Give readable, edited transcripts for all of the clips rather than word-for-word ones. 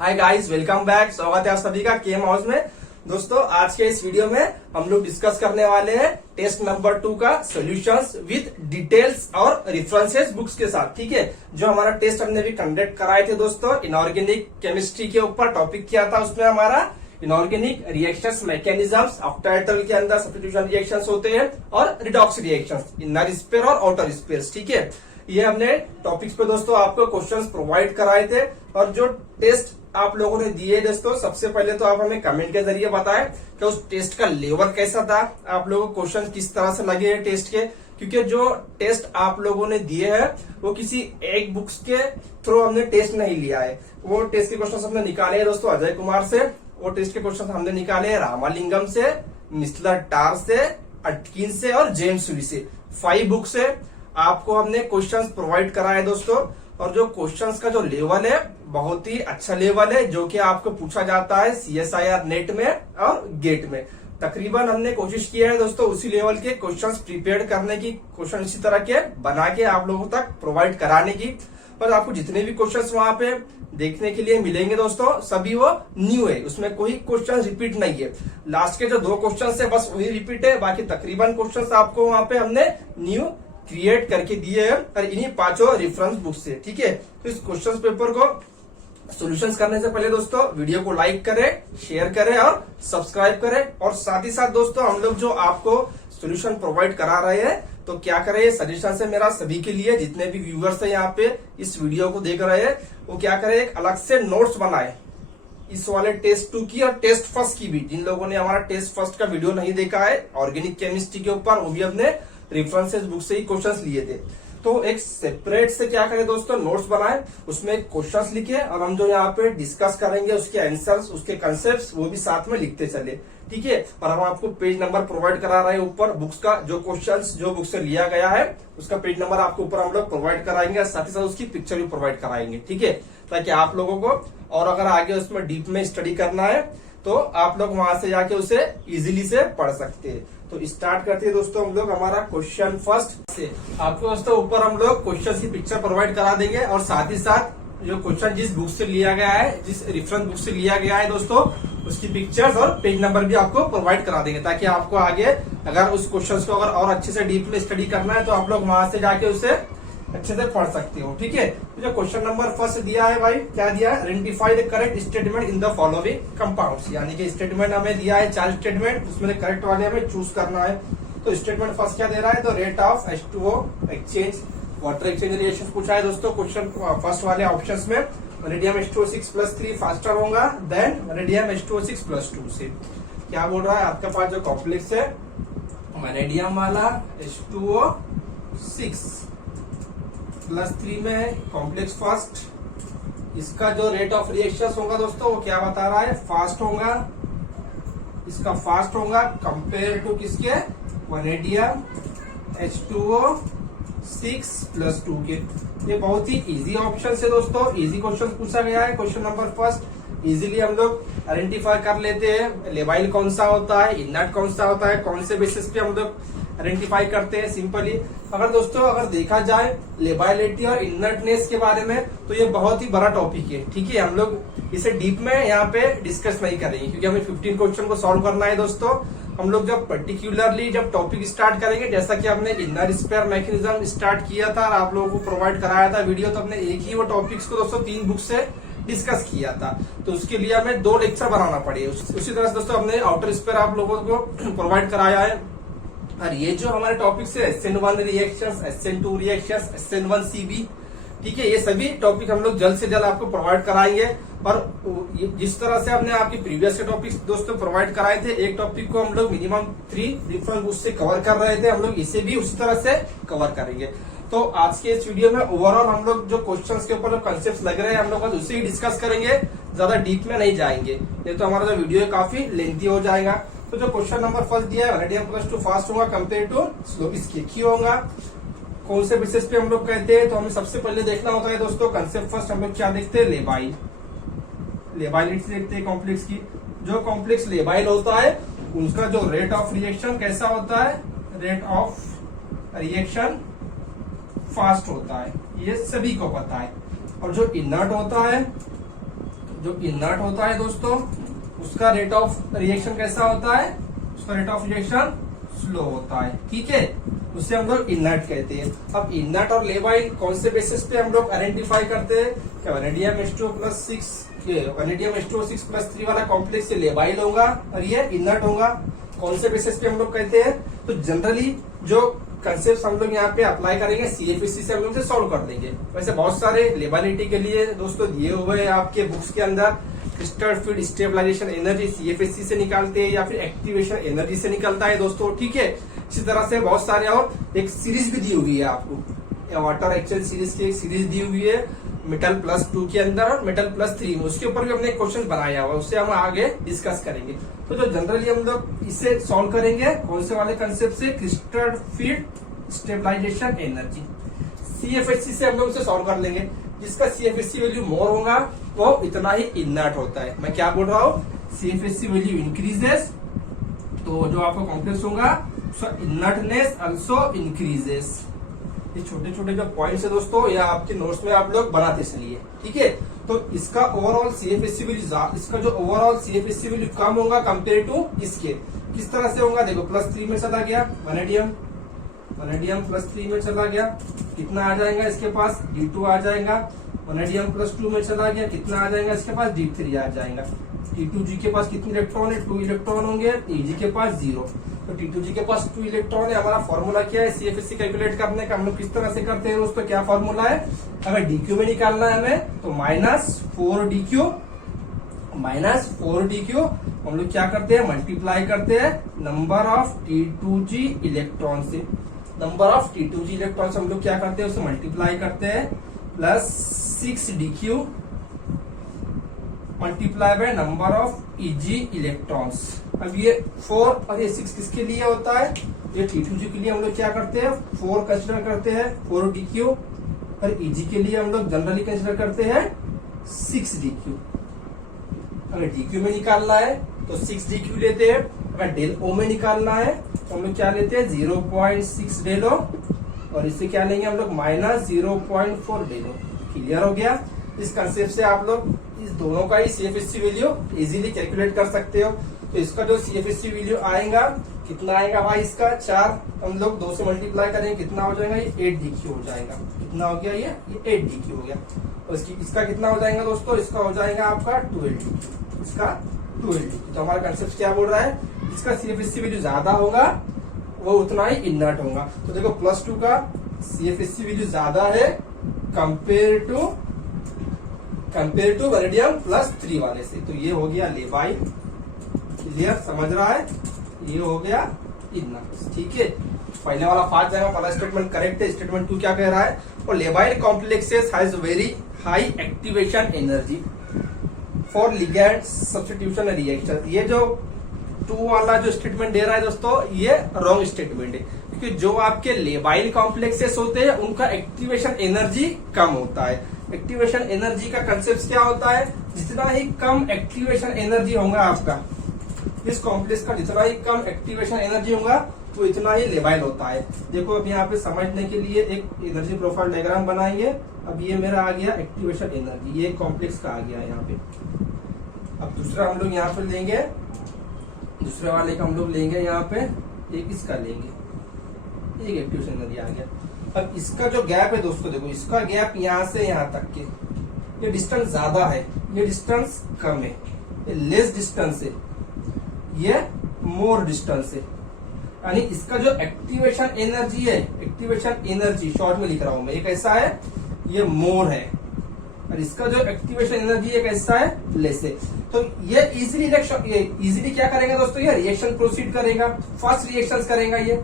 Hi guys, welcome back. स्वागत है आप सभी का केम हाउस में। दोस्तों, आज के इस वीडियो में हम लोग डिस्कस करने वाले हैं टेस्ट नंबर 2 का सॉल्यूशंस विद डिटेल्स और रेफरेंसेस बुक्स के साथ। ठीक है, जो हमारा टेस्ट हमने भी कंडक्ट कराए थे दोस्तों, इनऑर्गेनिक केमिस्ट्री के ऊपर टॉपिक किया था। उसमें हमारा inorganic reactions mechanisms, of title के अंदर सब्स्टिट्यूशन रिएक्शंस होते हैं और रिडॉक्स रिएक्शंस, इनर स्पेयर और आउटर स्पेयर। ठीक है, ये हमने टॉपिक्स पे दोस्तों आपको क्वेश्चंस प्रोवाइड कराए थे। और जो टेस्ट आप लोगों ने दिए दोस्तों, सबसे पहले तो आप हमें कमेंट के जरिए बताएं कि उस टेस्ट का लेवल कैसा था, आप लोगों को क्वेश्चन किस तरह से लगे हैं टेस्ट के। क्योंकि जो टेस्ट आप लोगों ने दिए हैं वो किसी एक बुक्स के थ्रू हमने टेस्ट नहीं लिया है। वो टेस्ट के क्वेश्चन हमने निकाले हैं दोस्तों अजय कुमार से। वो टेस्ट के क्वेश्चन हमने निकाले हैं रामालिंगम से, मिस्टर टार से, अटकिन से और जेम्स वी से। 5 बुक से आपको हमने क्वेश्चंस प्रोवाइड कराए दोस्तों। और जो क्वेश्चंस का जो लेवल है बहुत ही अच्छा लेवल है, जो कि आपको पूछा जाता है CSIR नेट में और गेट में। तकरीबन हमने कोशिश किया है दोस्तों उसी लेवल के क्वेश्चंस प्रिपेयर करने की, क्वेश्चन इसी तरह के बना के आप लोगों तक प्रोवाइड कराने की। पर आपको जितने भी क्वेश्चंस वहां पे देखने के लिए मिलेंगे दोस्तों, सभी वो न्यू है, उसमें कोई क्वेश्चन रिपीट नहीं है। लास्ट के जो 2 क्वेश्चन है बस वही रिपीट है, बाकी तकरीबन क्वेश्चन आपको वहां पे हमने न्यू क्रिएट करके दिए हैं और इन्हीं 5 रेफरेंस बुक से। ठीक है, तो इस क्वेश्चन पेपर को सॉल्यूशंस करने से पहले दोस्तों वीडियो को लाइक करें, शेयर करें और सब्सक्राइब करें। और साथ ही साथ दोस्तों हम लोग जो आपको सॉल्यूशन प्रोवाइड करा रहे हैं, तो क्या करें, ये सजेशन है मेरा सभी के लिए, जितने भी व्यूअर्स है यहाँ पे इस वीडियो को देख रहे हैं, वो क्या करें, एक अलग से नोट्स बनाए इस वाले टेस्ट 2 की और टेस्ट फर्स्ट की भी। जिन लोगों ने हमारा टेस्ट फर्स्ट का वीडियो नहीं देखा है ऑर्गेनिक केमिस्ट्री के ऊपर, वो भी अपने रेफरेंसेस बुक से ही क्वेश्चंस लिए थे। तो एक सेपरेट से क्या करें दोस्तों, नोट्स बनाए, उसमें क्वेश्चंस लिखे और हम जो यहाँ पे डिस्कस करेंगे उसके आंसर्स, उसके कंसेप्ट्स वो भी साथ में लिखते चले। ठीक है, और हम आपको पेज नंबर प्रोवाइड करा रहे हैं ऊपर बुक्स का, जो क्वेश्चंस जो बुक से लिया गया है उसका पेज नंबर आपको ऊपर हम लोग प्रोवाइड कराएंगे, साथ ही साथ उसकी पिक्चर भी प्रोवाइड कराएंगे। ठीक है, ताकि आप लोगों को और अगर आगे उसमें डीप में स्टडी करना है तो आप लोग वहां से जाके उसे इजीली से पढ़ सकते हैं। तो स्टार्ट करते हैं दोस्तों हम लोग हमारा क्वेश्चन फर्स्ट से। आपको दोस्तों ऊपर हम लोग क्वेश्चन की पिक्चर प्रोवाइड करा देंगे और साथ ही साथ जो क्वेश्चन जिस बुक से लिया गया है, जिस रेफरेंस बुक से लिया गया है दोस्तों, उसकी पिक्चर्स और पेज नंबर भी आपको प्रोवाइड करा देंगे, ताकि आपको आगे अगर उस क्वेश्चन को अगर और अच्छे से डीप में स्टडी करना है तो आप लोग वहां से जाके उसे अच्छे से पढ़ सकते हो। ठीक है, तो जो क्वेश्चन नंबर फर्स्ट दिया है भाई, क्या दिया है, identify the correct statement in the following compounds. यानी कि स्टेटमेंट हमें दिया है 4 स्टेटमेंट, उसमें करेक्ट वाले हमें चूज करना है। तो स्टेटमेंट फर्स्ट क्या दे रहा है, तो rate of H2O exchange, water exchange reaction पूछा है दोस्तों क्वेश्चन फर्स्ट वाले ऑप्शन में। रेडियम H2O6+3 फास्टर होगा देन रेडियम H2O6+2 से। क्या बोल रहा है, आपके पास जो कॉम्प्लेक्स है रेडियम वाला H2O6+3 में कॉम्प्लेक्स फर्स्ट, इसका जो रेट ऑफ रिएक्शन होगा दोस्तों वो क्या बता रहा है, फास्ट होगा। इसका फास्ट होगा कंपेयर टू किसके, वनेडियम H2O6+2 के। ये बहुत ही इजी ऑप्शन है दोस्तों, इजी क्वेश्चन पूछा गया है। क्वेश्चन नंबर फर्स्ट इजीली हम लोग आइडेंटिफाई कर लेते हैं, लेबाइल कौन सा होता है, इनर्ट कौन सा होता है, कौन से बेसिस पे हम लोग आइडेंटिफाई करते हैं सिंपली। अगर दोस्तों अगर देखा जाए लेबाइलिटी और इनर्टनेस के बारे में, तो ये बहुत ही बड़ा टॉपिक है। ठीक है, हम लोग इसे डीप में यहाँ पे डिस्कस नहीं करेंगे, क्योंकि हमें 15 क्वेश्चन को सॉल्व करना है दोस्तों। हम लोग जब पर्टिकुलरली जब टॉपिक स्टार्ट करेंगे, जैसा कि हमने इनर स्पेयर मैकेनिज्म स्टार्ट किया था और आप लोगों को प्रोवाइड कराया था वीडियो, तो हमने एक ही वो टॉपिक्स को दोस्तों 3 बुक से डिस्कस किया था। तो उसके लिए हमें 2 लेक्चर बनाना पड़ेगा। उसी तरह से दोस्तों हमने आउटर स्पेयर आप लोगों को प्रोवाइड कराया है। और ये जो हमारे टॉपिक्स है SN1 reactions, SN2 reactions, SN1CB, ठीक है, ये सभी टॉपिक हम लोग जल्द से जल्द आपको प्रोवाइड कराएंगे। और जिस तरह से हमने आपकी प्रीवियस के टॉपिक्स दोस्तों प्रोवाइड कराए थे, एक टॉपिक को हम लोग मिनिमम 3 डिफरेंट बुक से कवर कर रहे थे, हम लोग इसे भी उसी तरह से कवर करेंगे। तो आज के इस वीडियो में ओवरऑल हम लोग जो क्वेश्चंस के ऊपर जो कंसेप्ट लग रहे हैं हम लोग उसे ही डिस्कस करेंगे, ज्यादा डीप में नहीं जाएंगे, ये तो हमारा जो वीडियो है काफी लेंथी हो जाएगा। तो जो क्वेश्चन नंबर फर्स्ट दिया है, रेडियम+2 फास्ट होगा कंपेयर टू स्लो, इसकी क्यों होगा, कौन से बेसिस पे हम लोग कहते हैं। तो हमें सबसे पहले देखना होता है दोस्तों कंसेप्ट फर्स्ट, हम लोग क्या देखते हैं, लेबाइल, लेबाइलिटी देखते हैं कॉम्प्लेक्स की। जो कॉम्प्लेक्स लेबाइल होता है उसका जो रेट ऑफ रिएक्शन कैसा होता है, रेट ऑफ रिएक्शन फास्ट होता है, ये सभी को पता है। और जो इनर्ट होता है जो इनर्ट होता है दोस्तों उसका रेट ऑफ रिएक्शन कैसा होता है, उसका रेट ऑफ रिएक्शन स्लो होता है, ठीक है, उसे हम लोग इनर्ट कहते हैं। अब इनर्ट और लेबाइल कौन से बेसिस पे हम लोग आइडेंटिफाई करते हैं, क्या वैनेडियम H2O+6 वाला कॉम्प्लेक्स से लेबाइल होगा और ये इनर्ट होगा, कौन से बेसिस पे हम लोग कहते हैं। तो जनरली जो कंसेप्ट हम लोग यहाँ पे अप्लाई करेंगे CFSC से हम लोग सॉल्व कर देंगे। वैसे बहुत सारे लेबालिटी के लिए दोस्तों दिए हुए हैं आपके बुक्स के अंदर, crystal field stabilisation energy CFSC से निकालते हैं या फिर एक्टिवेशन एनर्जी से निकलता है दोस्तों, ठीक है। इसी तरह से बहुत सारे और एक सीरीज भी दी हुई है आपको, वाटर एक्सचेंज सीरीज की एक सीरीज दी हुई है मेटल +2 के अंदर और मेटल +3 में, उसके ऊपर भी हमने क्वेश्चन बनाया हुआ, उससे हम आगे डिस्कस करेंगे। तो जो जनरली हम लोग इसे सॉल्व करेंगे कौन से वाले कंसेप्ट से, crystal field stabilisation energy CFSC से हम लोग इसे सॉल्व कर लेंगे। जिसका CFSC वैल्यू मोर होगा वो इतना ही इनर्ट होता है। मैं क्या बोल रहा हूँ, CFSC वैल्यू इंक्रीजेस तो जो आपका कॉम्प्लेक्स होगा उसका इनर्टनेस आल्सो इंक्रीजेस। ये छोटे छोटे जो पॉइंट्स है दोस्तों ये आपके नोट्स में आप लोग बनाते चलिए, ठीक है। तो इसका ओवरऑल CFSC वैल्यू, इसका जो ओवरऑल CFSC वैल्यू कम होगा कंपेयर टू इसके, किस तरह से होगा देखो, +3 में चला गया वैनेडियम +3 में चला गया, कितना आ जाएगा इसके पास, D2 आ जाएगा। वैनेडियम +2 में चला गया, कितना आ जाएगा इसके पास, D3 आ जाएगा। T2G के पास कितने इलेक्ट्रॉन है, 2 इलेक्ट्रॉन होंगे, Eg के पास 0। तो T2G के पास 2 इलेक्ट्रॉन है। हमारा फॉर्मूला क्या है CFSC कैलकुलेट करने का, हम लोग किस तरह से करते हैं दोस्तों, क्या फॉर्मूला है, अगर DQ में निकालना है हमें तो -4DQ हम लोग क्या करते हैं, मल्टीप्लाई करते हैं नंबर ऑफ T2G इलेक्ट्रॉन से, नंबर ऑफ T2G इलेक्ट्रॉन से हम लोग क्या करते हैं उसे मल्टीप्लाई करते हैं +6DQ multiply by number of Eg electrons. अब ये 4 और ये 6 किसके लिए होता है, ये T2G के लिए हम लोग क्या करते हैं 4 कंसिडर करते हैं 4DQ, और Eg के लिए हम लोग जनरली कंसिडर करते हैं 6DQ। अगर DQ में निकालना है तो 6DQ लेते हैं, अगर डेल O में निकालना है तो हम लोग क्या लेते हैं 0.6 डेल O, और इससे क्या लेंगे हम लोग -0.4 डेल O। क्लियर हो गया। इस कंसेप्ट से आप लोग इस दोनों का ही CFSC वैल्यू इजीली कैलकुलेट कर सकते हो। तो इसका जो CFSC वैल्यू आएगा कितना आएगा भाई, इसका 4 हम लोग 2 से मल्टीप्लाई करेंगे, कितना हो जाएगा, ये 8DQ हो जाएगा। कितना हो गया, ये 8DQ हो गया। और इसका कितना हो जाएगा दोस्तों, इसका हो जाएगा आपका 12DQ, इसका 12DQ। तो हमारा कंसेप्ट क्या बोल रहा है, इसका CFSC वैल्यू ज्यादा होगा वो उतना ही इनर्ट होगा। तो देखो +2 का CFSC वैल्यू ज्यादा है कंपेयर टू वैनेडियम +3 वाले से। तो ये हो गया लेबाइल, क्लियर, समझ रहा है, ये हो गया इनर्ट, ठीक है। पहले वाला पार्ट जाएगा, पहला स्टेटमेंट करेक्ट है। स्टेटमेंट 2 क्या कह रहा है, और labile complexes has very high activation energy for ligand substitution reaction. ये जो 2 वाला जो स्टेटमेंट दे रहा है दोस्तों ये रॉन्ग स्टेटमेंट है, क्योंकि जो आपके लेबाइल कॉम्प्लेक्सेस होते हैं उनका एक्टिवेशन एनर्जी कम होता है। एक्टिवेशन एनर्जी का कंसेप्ट क्या होता है, जितना ही कम एक्टिवेशन एनर्जी होगा आपका, इस कॉम्प्लेक्स का जितना ही कम एक्टिवेशन एनर्जी होगा तो इतना ही लेबाइल होता है। देखो अब यहाँ पे समझने के लिए एक एनर्जी प्रोफाइल डायग्राम बनाएंगे। अब ये मेरा आ गया एक्टिवेशन एनर्जी, ये कॉम्प्लेक्स का आ गया यहाँ पे। अब दूसरा हम लोग यहाँ पे लेंगे, दूसरे वाले का हम लोग लेंगे यहाँ पे, एक इसका लेंगे, एक एक्टिवेशन एनर्जी आ गया। अब इसका जो गैप है दोस्तों, देखो इसका गैप यहाँ से यहाँ तक के, ये डिस्टेंस ज्यादा है, ये डिस्टेंस कम है, ये लेस डिस्टेंस है, ये मोर डिस्टेंस है। यानी इसका जो एक्टिवेशन एनर्जी है, एक्टिवेशन एनर्जी शॉर्ट में लिख रहा हूं मैं, ये कैसा है, ये मोर है, और इसका जो एक्टिवेशन एनर्जी है कैसा है, लेस है। तो ये इजीली क्या करेगा दोस्तों, ये रिएक्शन प्रोसीड करेगा, फास्ट रिएक्शंस करेगा, ये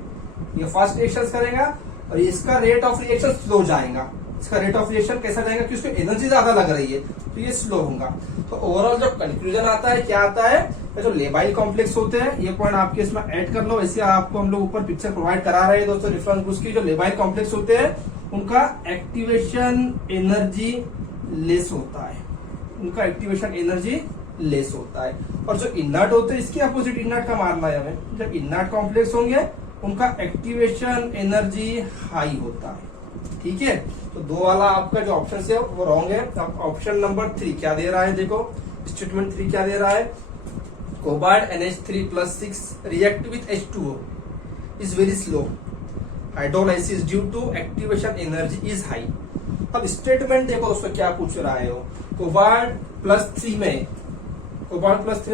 फास्ट रिएक्शंस करेगा, और इसका रेट ऑफ रिएक्शन स्लो जाएगा। इसका रेट ऑफ रिएक्शन कैसा जाएगा, क्योंकि उसको एनर्जी ज्यादा लग रही है तो ये स्लो होगा। तो ओवरऑल जो कंक्लूजन आता है क्या आता है, जो लेबाइल कॉम्प्लेक्स होते हैं, ये पॉइंट आपके इसमें ऐड कर लो। ऐसे आपको हम लोग ऊपर पिक्चर प्रोवाइड करा रहे हैं दोस्तों रेफरेंस बुक्स की। जो लेबाइल कॉम्प्लेक्स होते हैं उनका एक्टिवेशन एनर्जी लेस होता है, उनका एक्टिवेशन एनर्जी लेस होता है। और जो इनर्ट होते हैं इसके अपोजिट इनर्ट का मानना है हमें, जब इनर्ट कॉम्प्लेक्स होंगे उनका एक्टिवेशन एनर्जी हाई होता है, ठीक है। तो 2 वाला आपका जो ऑप्शन है वो रॉन्ग है। अब ऑप्शन नंबर 3 क्या दे रहा है, देखो स्टेटमेंट 3 क्या दे रहा है, cobalt NH3+6 react with H2O is very slow, hydrolysis due to activation energy is high. अब स्टेटमेंट देखो दोस्तों क्या पूछ रहा है, वो कोबाल्ट+3 में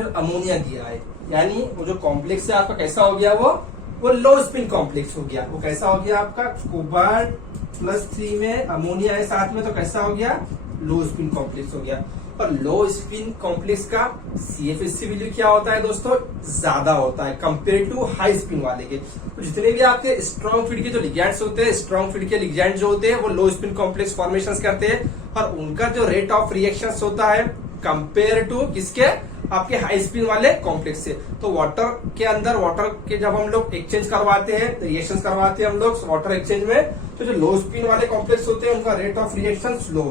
अमोनिया दिया है, यानी वो जो कॉम्प्लेक्स है आपका कैसा हो गया, वो लो स्पिन कॉम्प्लेक्स हो गया। वो कैसा हो गया आपका, कोबाल्ट+3 में अमोनिया है साथ में, तो कैसा हो गया, लो स्पिन कॉम्प्लेक्स हो गया। और लो स्पिन कॉम्प्लेक्स का CFSC वैल्यू क्या होता है दोस्तों, ज्यादा होता है कंपेयर टू हाई स्पिन वाले के। तो जितने भी आपके स्ट्रॉन्ग फील्ड के जो लिगैंड्स होते हैं, स्ट्रॉन्ग फील्ड के लिगैंड जो होते हैं वो लो स्पिन कॉम्प्लेक्स फॉर्मेशन करते हैं, और उनका जो रेट ऑफ रिएक्शन होता है कंपेयर टू किसके, आपके हाई स्पिन वाले कॉम्प्लेक्स से। तो वाटर के अंदर, वाटर के जब हम लोग एक्सचेंज करवाते हैं, रिएक्शन करवाते हैं हम लोग वाटर एक्सचेंज में, तो जो लो स्पिन वाले कॉम्प्लेक्स होते हैं उनका रेट ऑफ रिएक्शन स्लो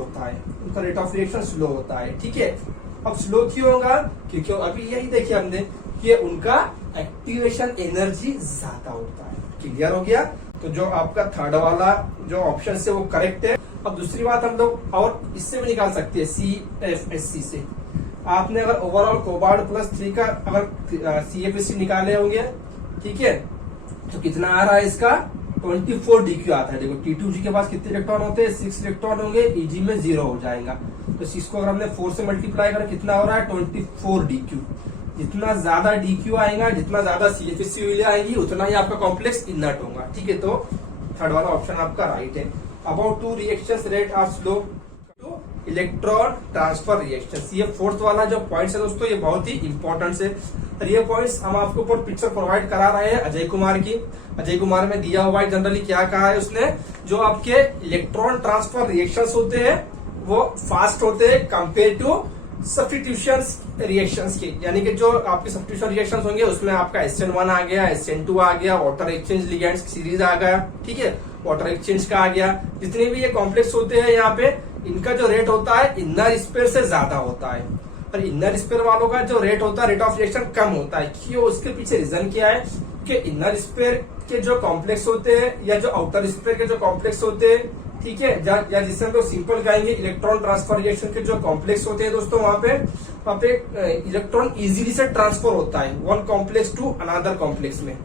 होता है, ठीक है। अब स्लो क्यों होगा, क्योंकि अभी यही देखिए हमने कि उनका एक्टिवेशन एनर्जी ज्यादा होता है। क्लियर हो गया, तो जो आपका थर्ड वाला जो ऑप्शन है वो करेक्ट है। अब दूसरी बात हम लोग और इससे भी निकाल सकते हैं, CFSC से। आपने अगर ओवरऑल कोबाल्ट+3 का अगर CFSC निकाले होंगे, ठीक है, तो कितना आ रहा है इसका, 24 DQ आता है। देखो T2G के पास कितने इलेक्ट्रॉन होते हैं, 6 इलेक्ट्रॉन होंगे, Eg में 0 हो जाएगा। तो 6 को अगर हमने 4 से मल्टीप्लाई करें कितना हो रहा है, 24 DQ। जितना ज्यादा DQ आएगा, जितना ज्यादा CFSC वैल्यू आएगी, उतना ही आपका कॉम्प्लेक्स इनर्ट होगा, ठीक है। तो थर्ड वाला ऑप्शन आपका राइट है। About 2 reactions rate are slow to electron transfer reaction. ये फोर्थ वाला जो पॉइंट्स है दोस्तों, ये बहुत ही इंपॉर्टेंट है। और ये पॉइंट्स हम आपको ऊपर पिक्चर प्रोवाइड करा रहे हैं अजय कुमार की। अजय कुमार में दिया हुआ है, जनरली क्या कहा है उसने, जो आपके इलेक्ट्रॉन ट्रांसफर रिएक्शंस होते हैं वो फास्ट होते हैं कंपेयर टू सब्स्टिट्यूशन रिएक्शंस के। यानी कि जो आपके सब्स्टिट्यूशन रिएक्शंस होंगे उसमें आपका SN1 आ गया, SN2 आ गया, वाटर एक्सचेंज लिगेंड्स सीरीज आ गया, ठीक है, वाटर एक्सचेंज का आ गया। जितने भी ये कॉम्प्लेक्स होते हैं यहाँ पे, इनका जो रेट होता है इनर स्पेयर से ज्यादा होता है, और इनर स्पेयर वालों का जो रेट होता है, रेट ऑफ रिएक्शन कम होता है। क्यों, उसके पीछे रीजन क्या है कि इनर स्पेयर के जो कॉम्प्लेक्स होते हैं या जो आउटर स्पेयर के जो कॉम्प्लेक्स होते हैं, ठीक है, या जिससे हम लोग सिंपल कहेंगे इलेक्ट्रॉन ट्रांसफर रिएक्शन के जो कॉम्प्लेक्स होते हैं दोस्तों, वहां पे इलेक्ट्रॉन इजीली से ट्रांसफर होता है one complex to another complex में,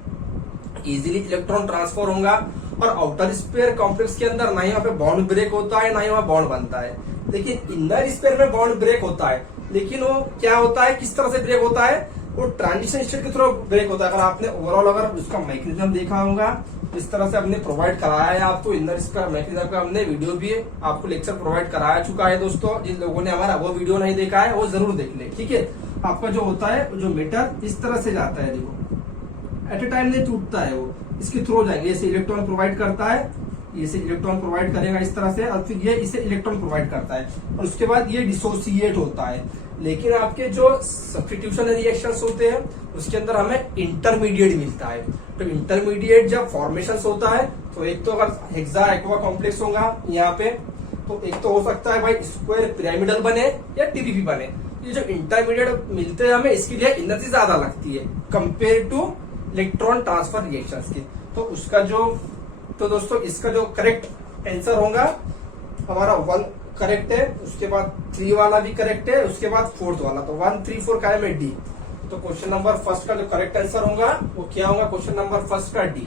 इजीली इलेक्ट्रॉन ट्रांसफर होगा। और आउटर स्पेयर कॉम्प्लेक्स के अंदर ना ही वहां पे बॉन्ड ब्रेक होता है, ना ही वहां बॉन्ड बनता है। लेकिन इनर स्पेयर में बॉन्ड ब्रेक होता है, लेकिन वो क्या होता है, किस तरह से ब्रेक होता है, वो ट्रांजिशन स्टेट के थ्रू ब्रेक होता है। अगर आपने ओवरऑल अगर उसका मैकेनिज्म देखा होगा, इस तरह से हमने प्रोवाइड कराया है आपको, इनर इसका मैकेनिज्म का हमने वीडियो भी आपको लेक्चर प्रोवाइड कराया चुका है दोस्तों। जिन लोगों ने हमारा वो वीडियो नहीं देखा है वो जरूर देख ले, ठीक है। आपका जो होता है, जो मेटल इस तरह से जाता है, देखो एट ए टाइम नहीं टूटता है, वो इसके थ्रू जाएंगे, ऐसे इलेक्ट्रॉन प्रोवाइड करता है, इसे इलेक्ट्रॉन प्रोवाइड करेगा इस तरह से, और फिर ये इसे इलेक्ट्रॉन प्रोवाइड करता है, और उसके बाद ये डिसोसिएट होता है। लेकिन आपके जो सब्स्टिट्यूशन रिएक्शंस होते हैं उसके अंदर हमें इंटरमीडिएट मिलता है। तो इंटरमीडिएट जब फॉर्मेशन होता है, तो एक तो अगर हेक्सा एक्वा कॉम्प्लेक्स होगा यहाँ पे, तो एक तो हो सकता है भाई स्क्वायर पिरामिडल बने या TPP बने। ये जो इंटरमीडिएट मिलते हैं हमें, इसके लिए एनर्जी ज्यादा लगती है compare to electron transfer reactions की। तो उसका जो, तो दोस्तों इसका जो करेक्ट आंसर होगा हमारा 1 करेक्ट है, उसके बाद 3 वाला भी करेक्ट है, उसके बाद 4th वाला। तो 1, 3, 4 का है में D। तो क्वेश्चन नंबर फर्स्ट का जो करेक्ट आंसर होगा वो क्या होगा, क्वेश्चन नंबर फर्स्ट का D।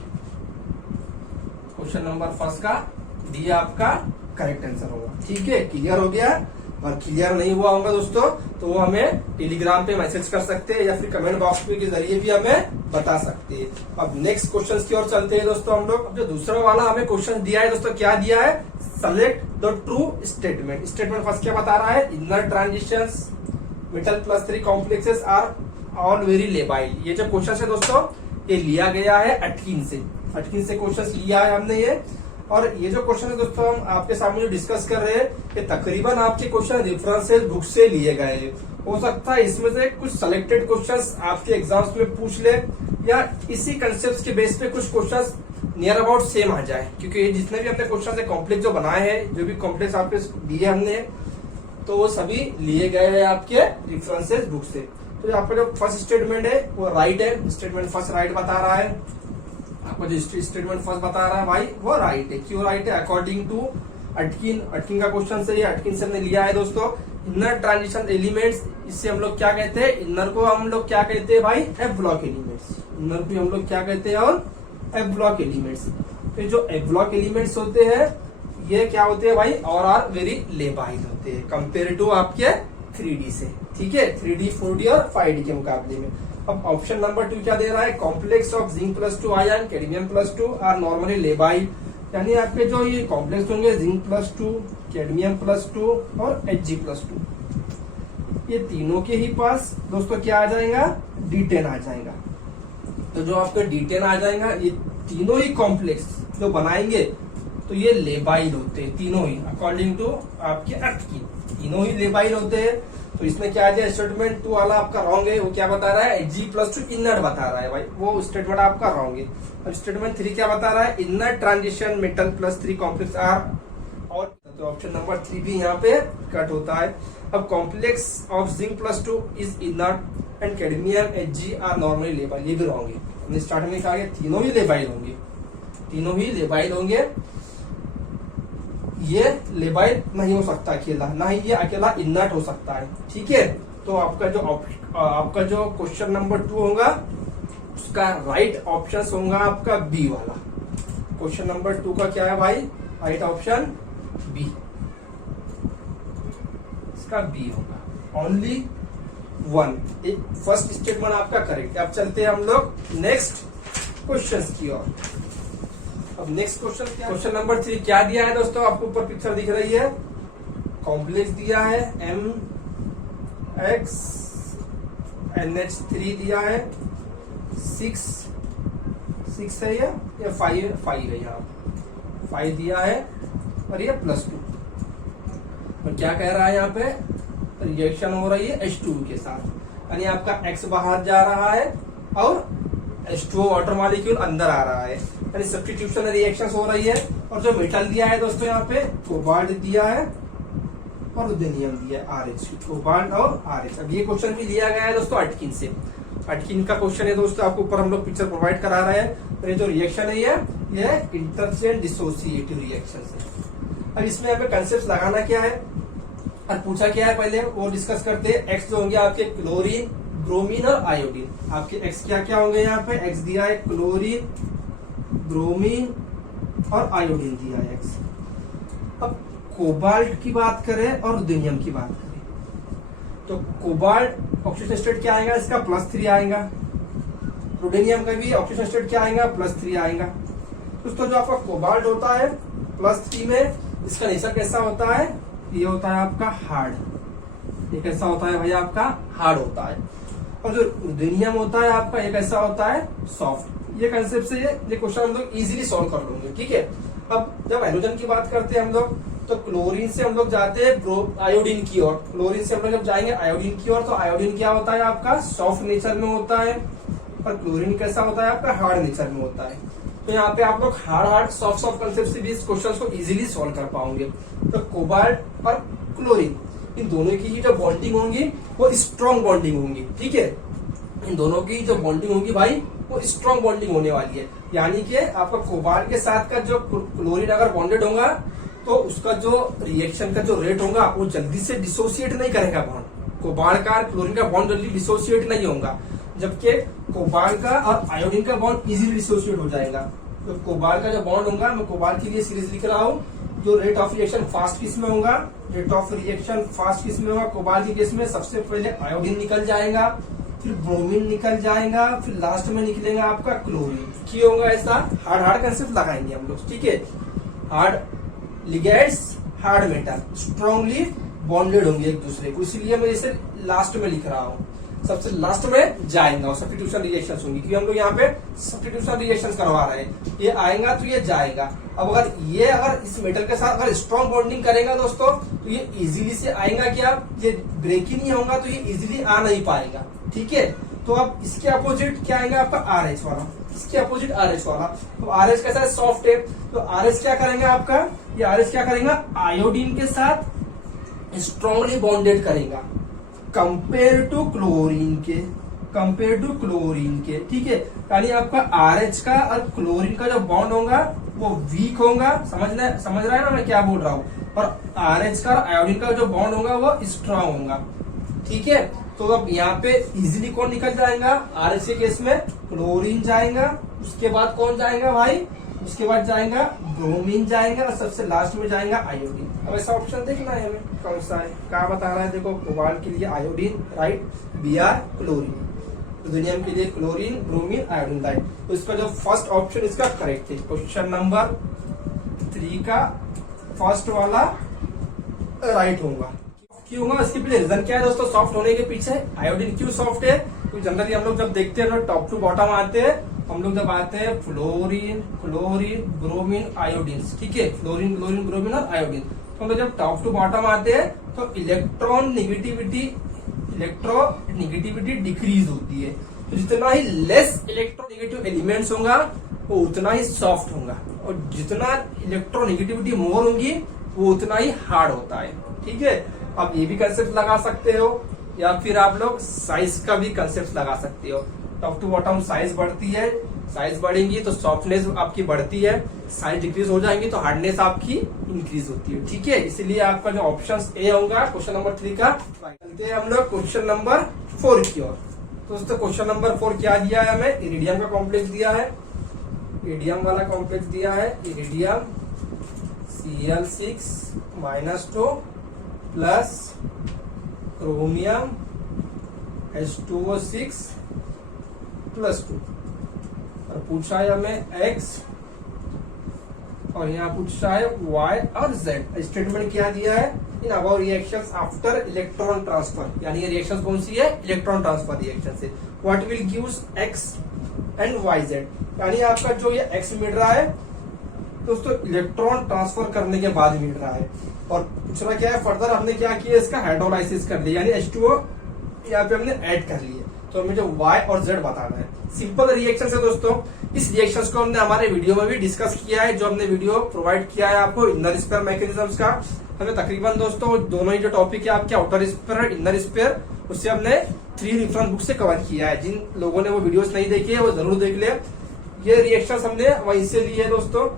क्वेश्चन नंबर फर्स्ट का D आपका करेक्ट आंसर होगा, ठीक है। क्लियर हो गया, और क्लियर नहीं हुआ होगा दोस्तों तो वो हमें टेलीग्राम पे मैसेज कर सकते हैं या फिर कमेंट बॉक्स के जरिए भी हमें बता सकते हैं। अब नेक्स्ट क्वेश्चन की ओर चलते हैं दोस्तों हम लोग। अब जो दूसरा वाला हमें क्वेश्चन दिया है दोस्तों, क्या दिया है, select the true statement. Statement first क्या बता रहा है, इनर ट्रांजिशंस मेटल+3 complexes are all very labile. ये जो क्वेश्चन है दोस्तों, ये लिया गया है अटकिन से क्वेश्चन लिया है हमने ये। और ये जो क्वेश्चन है दोस्तों हम आपके सामने जो डिस्कस कर रहे हैं, ये तकरीबन आपके क्वेश्चन रेफरेंसेस बुक से लिए गए हैं। हो सकता है इसमें से कुछ सिलेक्टेड क्वेश्चंस आपके एग्जाम्स में पूछ ले, या इसी कंसेप्ट के बेस पे कुछ क्वेश्चंस नियर अबाउट सेम आ जाए, क्योंकि जितने भी हमने क्वेश्चन है कॉम्प्लेक्स जो बनाए हैं, जो भी कॉम्प्लेक्स आपके दिए हमने, तो वो सभी लिए गए हैं आपके रेफरेंसेस बुक से। तो आपका जो फर्स्ट स्टेटमेंट है वो राइट है, स्टेटमेंट फर्स्ट राइट बता रहा है। आपको जो स्टेटमेंट फर्स्ट बता रहा है भाई वो राइट है। क्यों राइट है, अकॉर्डिंग टू अटकिन का क्वेश्चन से, ये अटकिन से हमने लिया है दोस्तों। इनर ट्रांजिशन एलिमेंट्स, इससे हम लोग क्या कहते हैं, इनर को हम लोग क्या कहते हैं भाई, एफ ब्लॉक एलिमेंट्स। इनर को हम लोग क्या कहते हैं, और एफ ब्लॉक एलिमेंट्स। तो जो एफ ब्लॉक एलिमेंट्स होते हैं ये क्या होते हैं भाई, और आर वेरी लेबाइल होते हैं कंपेयर टू आपके 3D से, ठीक है, 3D 4D और 5D के मुकाबले में। अब ऑप्शन नंबर 2 क्या दे रहा है, complex of zinc +2 ion cadmium +2 are normally labile, यानी आपके जो ये कॉम्प्लेक्स होंगे जिंक +2, कैडमियम +2 और Hg+2, ये तीनों के ही पास दोस्तों क्या आ जाएगा, D10 आ जाएगा। तो जो आपका D10 आ जाएगा, ये तीनों ही कॉम्प्लेक्स जो बनाएंगे तो ये लेबाइल होते हैं तीनों ही, अकॉर्डिंग टू आपके अर्थ की तीनों ही लेबाइल होते हैं। तो इसमें क्या है, स्टेटमेंट 2 वाला आपका रॉन्ग है, वो क्या बता रहा है, Hg+2 इनर बता रहा है भाई, वो स्टेटमेंट आपका रॉन्ग है। अब स्टेटमेंट 3 क्या बता रहा है, inner transition metal +3 complex are, और तो ऑप्शन नंबर 3 भी यहाँ पे कट होता है। अब complex of zinc +2 is inert and cadmium Hg are normally labile, ये भी रॉन्ग है। हमने स्टार्ट में कहा तीनों ही लेबाइल होंगे, तीनों ही लेबाइल होंगे, ये लेबाइल नहीं हो सकता अकेला, ना ही ये अकेला इनर्ट हो सकता है, ठीक है। तो आपका जो क्वेश्चन नंबर 2 होगा उसका राइट ऑप्शन होगा आपका बी वाला। क्वेश्चन नंबर 2 का क्या है भाई, राइट ऑप्शन बी, इसका बी होगा, ओनली 1। फर्स्ट स्टेटमेंट आपका करेक्ट। अब चलते हैं हम लोग नेक्स्ट क्वेश्चन की ओर। अब नेक्स्ट क्वेश्चन क्या, क्वेश्चन नंबर 3 क्या दिया है दोस्तों, आपको ऊपर पिक्चर दिख रही है, कॉम्प्लेक्स दिया है MX NH3 दिया है, 6 है ये 5 है, यहाँ 5 दिया है और ये +2। और क्या कह रहा है यहाँ पे, रिएक्शन हो रही है H2 के साथ, यानी आपका X बाहर जा रहा है और H2O वाटर मॉलिक्यूल अंदर आ रहा है, यानी सब्स्टिट्यूशन रिएक्शंस हो रही है। और जो मेटल दिया है दोस्तों यहाँ पे, कोबाल्ट दिया है और रुथेनियम दिया है RH, कोबाल्ट और RH। अब ये क्वेश्चन भी लिया गया है दोस्तों अटकिन से, अटकिन का क्वेश्चन है दोस्तों, आपको ऊपर हम लोग पिक्चर प्रोवाइड करा रहे हैं। तो ये जो रिएक्शन है ये इंटरचेंज डिसोसिएटिव रिएक्शन है। अब इसमें यहाँ पे कंसेप्ट लगाना क्या है और पूछा क्या है, पहले वो डिस्कस करते हैं। एक्स जो होंगे आपके क्लोरीन, ब्रोमीन और आयोडीन। आपके एक्स क्या क्या होंगे, यहाँ पे एक्स दिया है क्लोरीन, ब्रोमीन और आयोडीन दिया है एक्स। अब कोबाल्ट की बात करें और रुथेनियम की बात करें तो कोबाल्ट ऑक्सीजन स्टेट क्या आएगा, इसका +3 आएगा। रुथेनियम का भी ऑक्सीजन स्टेट क्या आएगा, +3 आएगा। दोस्तों जो आपका कोबाल्ट होता है +3 में, इसका नेचर कैसा होता है, ये होता है आपका हार्ड। ये कैसा होता है भाई, आपका हार्ड होता है। और जो रुथेनियम होता है आपका, ये कैसा होता है, सॉफ्ट। ये कंसेप्ट से ये क्वेश्चन हम लोग इजीली सॉल्व कर लेंगे, ठीक है। अब जब हाइड्रोजन की बात करते हैं हम लोग, तो क्लोरीन से हम लोग जाते हैं आयोडीन की ओर। क्लोरीन से हम लोग जब जाएंगे आयोडीन की ओर, तो आयोडीन क्या होता है आपका, सॉफ्ट नेचर में होता है, और क्लोरीन कैसा होता है आपका, हार्ड नेचर में होता है। तो यहाँ पे आप लोग हार्ड सॉफ्ट कंसेप्ट से भी इस क्वेश्चन को इजीली सॉल्व कर पाओगे। तो कोबाल्ट और क्लोरीन, इन दोनों की ही जो बॉन्डिंग होंगी वो स्ट्रॉन्ग बॉन्डिंग होंगी, ठीक है। इन दोनों की जो बॉन्डिंग होगी भाई, वो स्ट्रॉन्ग बॉन्डिंग होने वाली है। यानी कि आपका कोबाल्ट के साथ का जो क्लोरीन अगर बॉन्डेड होगा, तो उसका जो रिएक्शन का जो रेट होगा वो जल्दी से डिसोसिएट नहीं करेगा बॉन्ड। कोबाल्ट का क्लोरीन का बॉन्ड जल्दी डिसोसिएट नहीं होगा, जबकि कोबाल्ट का और आयोडीन का बॉन्ड इजीली डिसोसिएट हो जाएगा। तो कोबाल्ट का जो बॉन्ड होगा, मैं कोबाल्ट के लिए सीरीज लिख रहा हूँ, जो रेट ऑफ रिएक्शन फास्ट किस में होगा, रेट ऑफ रिएक्शन फास्ट किस में होगा, कोबाल्ट के केस में सबसे पहले आयोडीन निकल जाएगा, फिर ब्रोमीन निकल जाएगा, फिर लास्ट में निकलेगा आपका क्लोरीन। क्यों होगा ऐसा, हार्ड कंसेप्ट लगाएंगे हम लोग, ठीक है। Hard ligands, hard metal strongly bonded होंगे एक दूसरे को, इसीलिए मैं इसे लास्ट में लिख रहा हूँ, सबसे लास्ट में जाएगा। और सब्स्टिट्यूशन रिएक्शंस होंगी, क्योंकि हम लोग यहाँ पे सब्स्टिट्यूशन रिएक्शंस करवा रहे हैं। ये आएगा तो ये जाएगा। अब अगर इस मेटल के साथ अगर स्ट्रॉन्ग बॉन्डिंग करेगा दोस्तों, तो ये इजीली से आएगा, क्या ये ब्रेक ही नहीं होगा, तो ये इजीली आ नहीं पाएगा, ठीक है। तो अब इसके अपोजिट क्या आएगा आपका RH वाला, इसके अपोजिट RH वाला। तो RH कैसा है, सॉफ्ट है, तो RH क्या करेंगे आपका, ये RH क्या करेगा, आयोडीन के साथ स्ट्रांगली बॉन्डेड करेगा कंपेयर टू क्लोरीन के, ठीक है। यानी आपका RH का और क्लोरीन का जो बॉन्ड होगा वो वीक होगा। समझ रहा है ना मैं क्या बोल रहा हूँ। और RH का आयोडीन का जो बॉन्ड होगा वो स्ट्रांग होगा। ठीक है, तो अब यहाँ पे इजीली कौन निकल जाएगा, RH के केस में क्लोरीन जाएगा, उसके बाद कौन जाएगा भाई, उसके बाद जाएगा ब्रोमीन जाएगा, और सबसे लास्ट में जाएगा आयोडीन। अब ऐसा ऑप्शन देखना है हमें कौन सा है, क्या बता रहा है, देखो कोबाल्ट के लिए iodine right, Br chlorine, rubidium के लिए क्लोरीन, ब्रोमीन, आयोडीन राइट। तो इसका जो फर्स्ट ऑप्शन इसका करेक्ट है। क्वेश्चन नंबर 3 का फर्स्ट वाला राइट होगा। क्यों होगा, इसके पीछे रीजन क्या है दोस्तों, सॉफ्ट होने के पीछे आयोडीन क्यों सॉफ्ट है, क्योंकि जनरली हम लोग जब देखते हैं टॉप टू बॉटम आते हैं, हम लोग जब आते हैं फ्लोरीन, क्लोरीन, ब्रोमीन, आयोडीन, ठीक है, फ्लोरीन, क्लोरीन, ब्रोमीन और आयोडीन, तो हम लोग जब टॉप टू बॉटम आते हैं तो इलेक्ट्रॉन नेगेटिविटी डिक्रीज होती है। तो जितना ही लेस इलेक्ट्रोनेगेटिव एलिमेंट्स होगा वो उतना ही सॉफ्ट होगा, और जितना इलेक्ट्रोनेगेटिविटी मोर होगी वो उतना ही हार्ड होता है। ठीक है, आप ये भी कंसेप्ट लगा सकते हो, या फिर आप लोग साइज का भी कंसेप्ट लगा सकते हो। टॉप टू बॉटम साइज बढ़ती है, साइज बढ़ेंगी तो सॉफ्टनेस आपकी बढ़ती है, साइज डिक्रीज हो जाएंगी तो हार्डनेस आपकी इंक्रीज होती है। ठीक है, इसलिए आपका जो ऑप्शन ए होगा क्वेश्चन नंबर 3 का। चलते हैं हम लोग क्वेश्चन नंबर 4 की ओर। तो दोस्तों क्वेश्चन नंबर 4 क्या दिया है हमें, इरिडियम का कॉम्प्लेक्स दिया है, इरिडियम वाला कॉम्प्लेक्स दिया है, iridium Cl6-2 plus chromium H2O6 +2, और पूछा है हमें X और यहाँ पूछा है Y और Z। स्टेटमेंट क्या दिया है, in about reactions after electron transfer, यानी ये रिएक्शन कौन सी है, इलेक्ट्रॉन ट्रांसफर रिएक्शन से, what will gives X and YZ, यानी आपका जो ये X मिल रहा है दोस्तों इलेक्ट्रॉन ट्रांसफर करने के बाद मिल रहा है, और दूसरा क्या है, फर्दर हमने क्या किया, इसका हाइड्रोलाइसिस कर लिया, यानी H2O यहाँ पे हमने ऐड कर लिया, तो हमें जो Y और Z बताना है। सिंपल रिएक्शन है दोस्तों। इस रिएक्शन को हमने हमारे वीडियो में भी डिस्कस किया है, जो हमने वीडियो प्रोवाइड किया है आपको इनर स्पेयर मैकेनिज्म्स का। हमें तकरीबन दोस्तों दोनों ही जो टॉपिक है आपके आउटर स्पेयर और इनर स्पेयर, उससे हमने 3 रेफरेंस बुक से कवर किया है। जिन लोगों ने वो वीडियोस नहीं देखे है वो जरूर देख ले। ये रिएक्शन हमने वहीं से लिए है दोस्तों।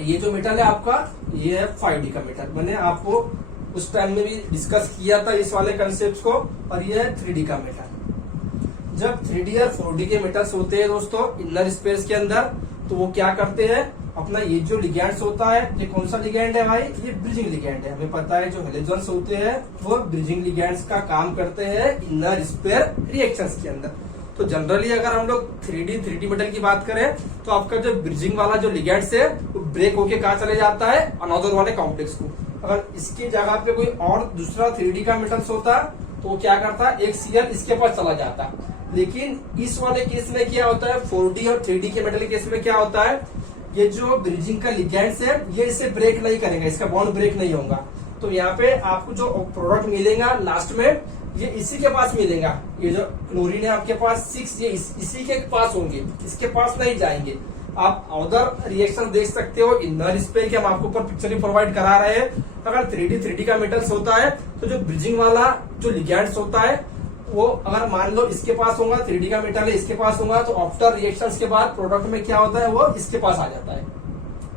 ये जो मेटल है आपका, ये है 5D का मेटल, मैंने आपको उस टाइम में भी डिस्कस किया था इस वाले कंसेप्ट को। और ये है 3D का मेटल। जब 3D और 4D के मेटल्स होते हैं दोस्तों इनर स्पेस के अंदर, तो वो क्या करते हैं, अपना ये जो लिगैंड्स होता है, ये कौन सा लिगैंड है भाई, ये ब्रिजिंग लिगैंड है। हमें पता है जो हेलोजन्स होते हैं वो ब्रिजिंग लिगैंड्स का काम करते हैं इनर स्पेयर रिएक्शंस के अंदर। तो जनरली अगर हम लोग 3D मेटल की बात करें तो आपका जो ब्रिजिंग वाला जो लिगैंड्स है वो ब्रेक होके कहा चले जाता है, अनदर वाले कॉम्प्लेक्स को। अगर इसकी जगह पे कोई और दूसरा 3D का मेटल्स होता तो वो क्या करता, एक Cl इसके पास चला जाता। लेकिन इस वाले केस में क्या होता है, 4D और 3D के मेटल के केस में क्या होता है, ये जो ब्रिजिंग का लिगैंड्स है ये इसे ब्रेक नहीं करेगा, इसका बॉन्ड ब्रेक नहीं होगा। तो यहाँ पे आपको जो प्रोडक्ट मिलेगा लास्ट में ये इसी के पास मिलेगा। ये जो क्लोरीन है आपके पास 6, ये इसी के पास होंगे, इसके पास नहीं जाएंगे। आप अदर रिएक्शन देख सकते हो इनर स्पेयर के, हम आपको ऊपर पिक्चर भी प्रोवाइड करा रहे हैं। अगर 3D का मेटल्स होता है तो जो ब्रिजिंग वाला जो लिगैंड्स होता है वो अगर मान लो इसके पास होगा, 3D का मेटल है इसके पास होगा, तो आफ्टर रिएक्शंस के बाद प्रोडक्ट में क्या होता है वो इसके पास आ जाता है।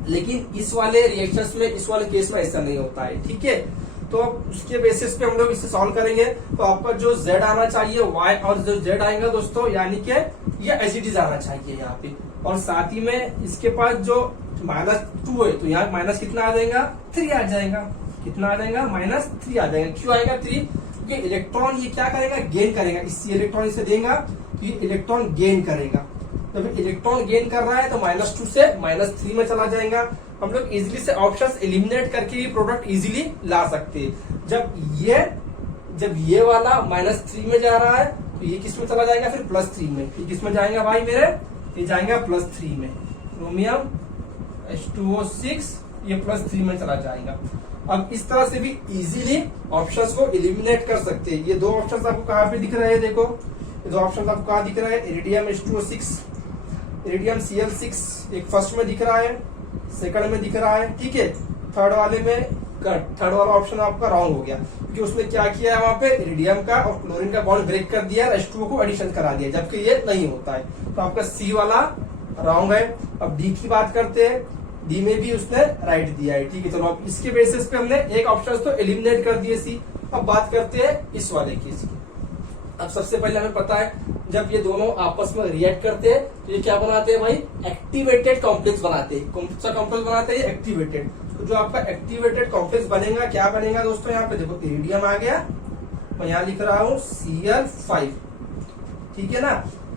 लेकिन इस वाले रिएक्शंस में, इस वाले केस में ऐसा नहीं होता है। ठीक है, तो उसके बेसिस पे हम लोग इसे सॉल्व करेंगे। तो आपका जो Z आना चाहिए, Y और जो Z आएगा दोस्तों, यानी कि ये एसिडिज आना चाहिए यहाँ पे। और साथ ही में इसके पास जो -2 है तो यहाँ माइनस कितना आ जाएगा, 3 आ जाएगा। कितना आ जाएगा, -3 आ जाएगा। क्यों आएगा 3, क्योंकि इलेक्ट्रॉन ये क्या करेगा, गेन करेगा। इसी इलेक्ट्रॉन इसे देगा तो ये इलेक्ट्रॉन गेन करेगा। जब इलेक्ट्रॉन गेन कर रहा है तो -2 से -3 में चला जाएगा। हम लोग इजिली से ऑप्शंस एलिमिनेट करके भी प्रोडक्ट इजिली ला सकते हैं। जब ये वाला -3 में जा रहा है तो ये किस में चला जाएगा, फिर +3 में। ये किस में जाएगा भाई मेरे, ये जाएगा +3 में। क्रोमियम H2O6 ये +3 में चला जाएगा। अब इस तरह से भी इजीली ऑप्शंस को एलिमिनेट कर सकते हैं। ये 2 ऑप्शंस आपको कहाँ पे दिख रहे हैं, देखो ये 2 ऑप्शंस आपको कहाँ दिख रहा है, इरिडियम H2O6, इरिडियम Cl6 एक फर्स्ट में दिख रहा है, सेकंड में दिख रहा है। ठीक है, थर्ड वाला ऑप्शन आपका रॉन्ग हो गया, क्योंकि उसने क्या किया है, वहां पे इरिडियम का और क्लोरीन का बॉन्ड ब्रेक कर दिया, H2O को एडिशन करा दिया, जबकि ये नहीं होता है। तो आपका सी वाला रॉन्ग है। अब डी की बात करते हैं डी में भी उसने राइट दिया है। ठीक है, चलो अब इसके बेसिस पे हमने एक ऑप्शन तो एलिमिनेट कर दिए सी। अब बात करते हैं इस वाले केस की। अब सबसे पहले हमें पता है जब ये दोनों आपस में रिएक्ट करते हैं तो ये क्या बनाते हैं भाई, एक्टिवेटेड कॉम्प्लेक्स बनाते हैं। कौन सा कॉम्प्लेक्स बनाते हैं, एक्टिवेटेड। तो जो आपका एक्टिवेटेड कॉम्प्लेक्स बनेगा, क्या बनेगा दोस्तों, यहाँ पे देखो इरिडियम आ गया, मैं यहाँ लिख रहा हूँ Cl5, ठीक है ना।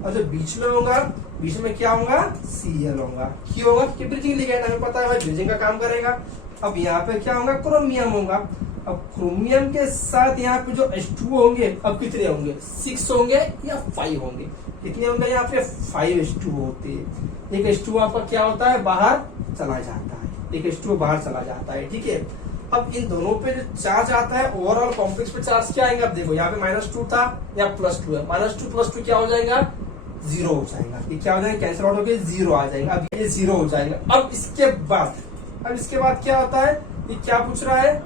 और जो बीच में होगा, बीच में क्या होगा, Cl होगा। क्यों होगा, कि ब्रिजिंग लिगेंड, हमें पता है भाई ब्रिजिंग का काम करेगा। अब यहाँ पे क्या होगा, क्रोमियम होगा। अब क्रोमियम के साथ यहाँ पे जो H2O होंगे, अब कितने होंगे, 6 होंगे या 5 होंगे। कितने होंगे, यहाँ पे 5 H2O होते हैं। एक H2O आपका क्या होता है, बाहर चला जाता है, एक H2O बाहर चला जाता है। ठीक है, अब इन दोनों पे जो चार्ज आता है, ओवरऑल कॉम्प्लेक्स पे चार्ज क्या आएगा, अब देखो यहाँ पे -2 था, यहाँ +2 है। -2 + 2 क्या हो जाएगा, 0 हो जाएगा। ये क्या हो जाएगा, कैंसिल आउट होकर 0 आ जाएगा। अब ये 0 हो जाएगा। अब इसके बाद क्या होता है, ये क्या पूछ रहा है,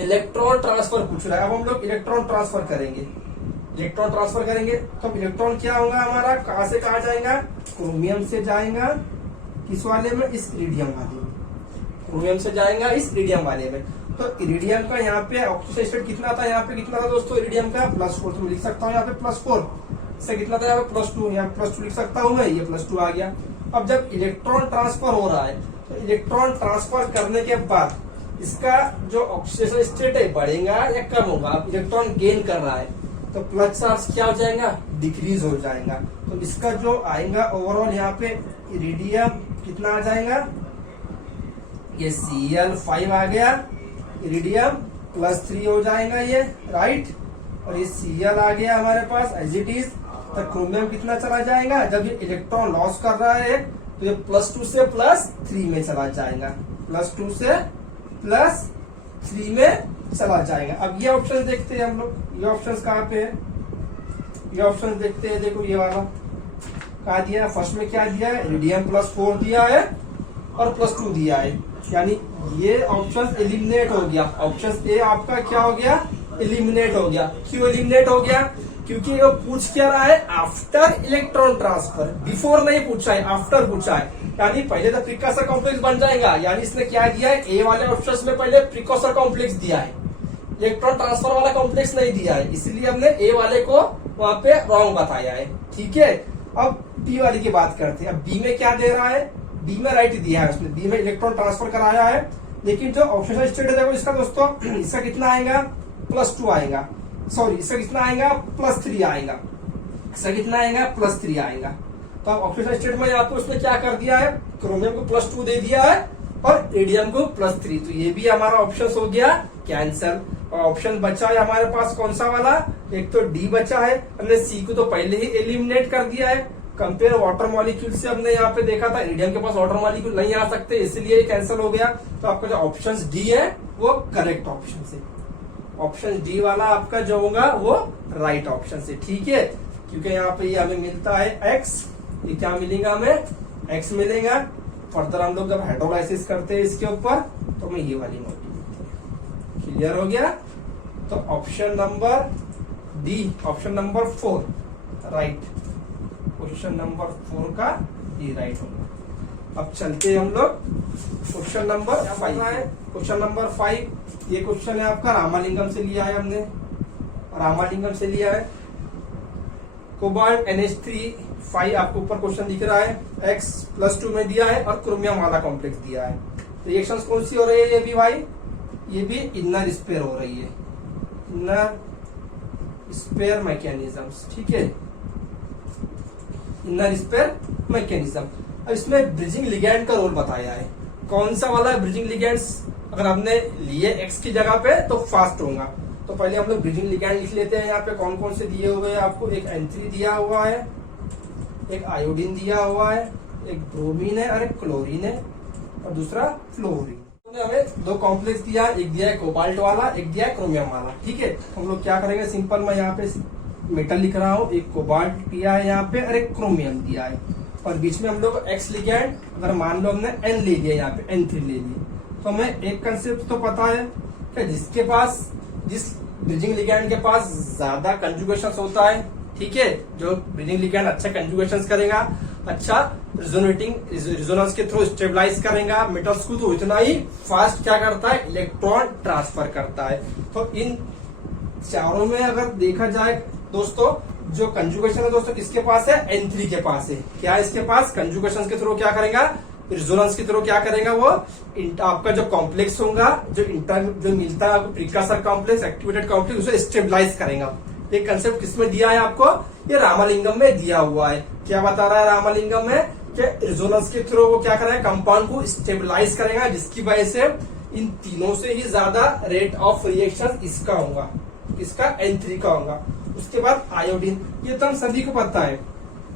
इलेक्ट्रॉन ट्रांसफर पूछ रहा है। अब हम लोग इलेक्ट्रॉन ट्रांसफर करेंगे, तो इलेक्ट्रॉन क्या होगा हमारा, कहां से कहा जाएगा, क्रोमियम से जाएगा किस वाले में, इस इरिडियम वाले में। क्रोमियम से जाएगा इस इरिडियम वाले में। तो इरिडियम का यहाँ पे ऑक्सीजन स्टेट कितना था, यहाँ पे कितना था दोस्तों, इरिडियम का +4। तो मैं लिख सकता हूँ यहाँ पे +4 से कितना था, यहाँ पे +2, यहाँ +2 लिख सकता हूँ मैं, ये +2 आ गया। अब जब इलेक्ट्रॉन ट्रांसफर हो रहा है, तो इलेक्ट्रॉन ट्रांसफर करने के बाद इसका जो ऑक्सीडेशन स्टेट है बढ़ेगा या कम होगा। अब इलेक्ट्रॉन गेन कर रहा है तो प्लस चार्ज क्या हो जाएगा, डिक्रीज हो जाएगा। तो इसका जो आएगा ओवरऑल यहाँ पे इरिडियम कितना आ जाएगा, ये Cl5 आ गया, इरिडियम +3 हो जाएगा ये, राइट। और ये Cl आ गया हमारे पास एज इट इज। तो क्रोमियम कितना चला जाएगा, जब ये इलेक्ट्रॉन लॉस कर रहा है तो ये +2 से +3 में चला जाएगा, +2 से +3 में चला जाएगा। अब ये ऑप्शन देखते हैं हम लोग, ये ऑप्शन कहाँ पे है, ये ऑप्शन देखते हैं। देखो ये वाला कहा दिया है, फर्स्ट में क्या दिया है, इरिडियम +4 दिया है और +2 दिया है, यानी ये ऑप्शन एलिमिनेट हो गया। ऑप्शन ए आपका क्या हो गया, एलिमिनेट हो गया। क्यों एलिमिनेट हो गया, क्योंकि वो पूछ क्या रहा है, आफ्टर इलेक्ट्रॉन ट्रांसफर। बिफोर नहीं पूछा है, आफ्टर पूछा है। यानी पहले तो प्रीकॉर्सर कॉम्प्लेक्स बन जाएगा, यानी इसने क्या दिया है, ए वाले ऑप्शन में पहले प्रीकॉर्सर कॉम्प्लेक्स दिया है, इलेक्ट्रॉन ट्रांसफर वाला कॉम्प्लेक्स नहीं दिया है, इसलिए हमने ए वाले को वहां पे रॉन्ग बताया है। ठीक है, अब बी वाली की बात करते हैं। अब बी में क्या दे रहा है, बी में राइट दिया है, उसने बी में इलेक्ट्रॉन ट्रांसफर कराया है, लेकिन जो ऑक्सीजन स्टेट है देखो इसका दोस्तों, इसका कितना आएगा, +2 आएगा, सॉरी इसका कितना आएगा, +3 आएगा, इसका कितना आएगा, +3 आएगा। तो अब ऑक्सीजन स्टेट में यहाँ पे उसने क्या कर दिया है, क्रोमियम को +2 दे दिया है और इरिडियम को +3। तो ये भी हमारा ऑप्शन हो गया कैंसल। और ऑप्शन बचा है हमारे पास कौन सा वाला, एक तो डी बचा है, हमने सी को तो पहले ही एलिमिनेट कर दिया है। कंपेयर वाटर मॉलिक्यूल से हमने यहाँ पे देखा था, इरिडियम के पास वाटर मॉलिक्यूल नहीं आ सकते, इसलिए कैंसिल हो गया। तो आपका जो ऑप्शन डी है वो करेक्ट ऑप्शन से, ऑप्शन डी वाला आपका जो होगा वो राइट ऑप्शन से। ठीक है, क्योंकि यहाँ पे ये हमें मिलता है एक्स, ये क्या मिलेगा हमें, एक्स मिलेगा। फर्दर हम लोग जब हाइड्रोलाइसिस करते हैं इसके ऊपर तो हमें ये वाली नोट, क्लियर हो गया। तो option number D, option number 4 right, question number 4 का ये राइट होगा। अब चलते हैं हम लोग क्वेश्चन नंबर 5 है। क्वेश्चन नंबर 5 ये क्वेश्चन है आपका रामालिंगम से लिया है हमने, रामालिंगम से लिया है। कोबाल्ट NH3 आपको ऊपर क्वेश्चन दिख रहा है, X +2 में दिया है और क्रोमियम वाला कॉम्प्लेक्स दिया है। रिएक्शंस कौन सी हो रही है, ये भी भाई, ये भी इनर स्पेयर हो रही है, इनर स्पेयर मैकेनिज्म्स। ठीक है, इनर स्पेयर मैकेनिज्म। अब इसमें ब्रिजिंग लिगैंड का रोल बताया है, कौन सा वाला है ब्रिजिंग लिगैंड्स। अगर हमने लिए एक्स की जगह पे तो फास्ट होगा। तो पहले हम लोग ब्रिजिंग लिगैंड लिख लेते हैं। यहाँ पे कौन कौन से दिए हुए हैं आपको, एक N3 दिया हुआ है, एक आयोडीन दिया हुआ है, एक ब्रोमीन है और एक क्लोरीन है और दूसरा फ्लोरीन। हमें 2 कॉम्प्लेक्स दिया है, एक दिया है कोबाल्ट वाला, एक दिया है क्रोमियम वाला। ठीक है, हम लोग क्या करेंगे, सिंपल मैं यहाँ पे मेटल लिख रहा हूँ, एक कोबाल्ट दिया है यहाँ पे और एक क्रोमियम दिया है, और बीच में हम लोग एक्स लिगैंड, अगर मान लो हमने N ले लिया, यहाँ पे N3 ले लिया, तो हमें एक कंसेप्ट तो पता है कि जिसके पास, जिस ब्रिजिंग लिगैंड के पास ज्यादा कंजुगेशन होता है, ठीक है, जो ब्रिजिंग लिगैंड अच्छा कंजुगेशन करेगा, अच्छा रिजोनेंस के थ्रू स्टेबलाइज करेगा मेटल्स को, तो इतना ही फास्ट क्या करता है, इलेक्ट्रॉन ट्रांसफर करता है। तो इन चारों में अगर देखा जाए दोस्तों, जो कंजुगेशन है दोस्तों किसके पास है, N3 के पास है। क्या इसके पास कंजुगेशन के थ्रू क्या करेगा, रिजोनेंस के थ्रू क्या करेगा, वो आपका जो कॉम्प्लेक्स होगा, जो मिलता है आपको प्रीकर्सर कॉम्प्लेक्स, एक्टिवेटेड कॉम्प्लेक्स, उसे स्टेबलाइज करेगा। ये कंसेप्ट किसमें दिया है आपको, ये रामालिंगम में दिया हुआ है। क्या बता रहा है रामालिंगम में कि रिजोनेंस के थ्रू वो क्या करेगा, कंपाउंड को स्टेबलाइज करेगा, जिसकी वजह से इन तीनों से ही ज्यादा रेट ऑफ रिएक्शन इसका होगा, इसका N3 का होगा। उसके बाद आयोडीन, ये तो हम सभी को पता है,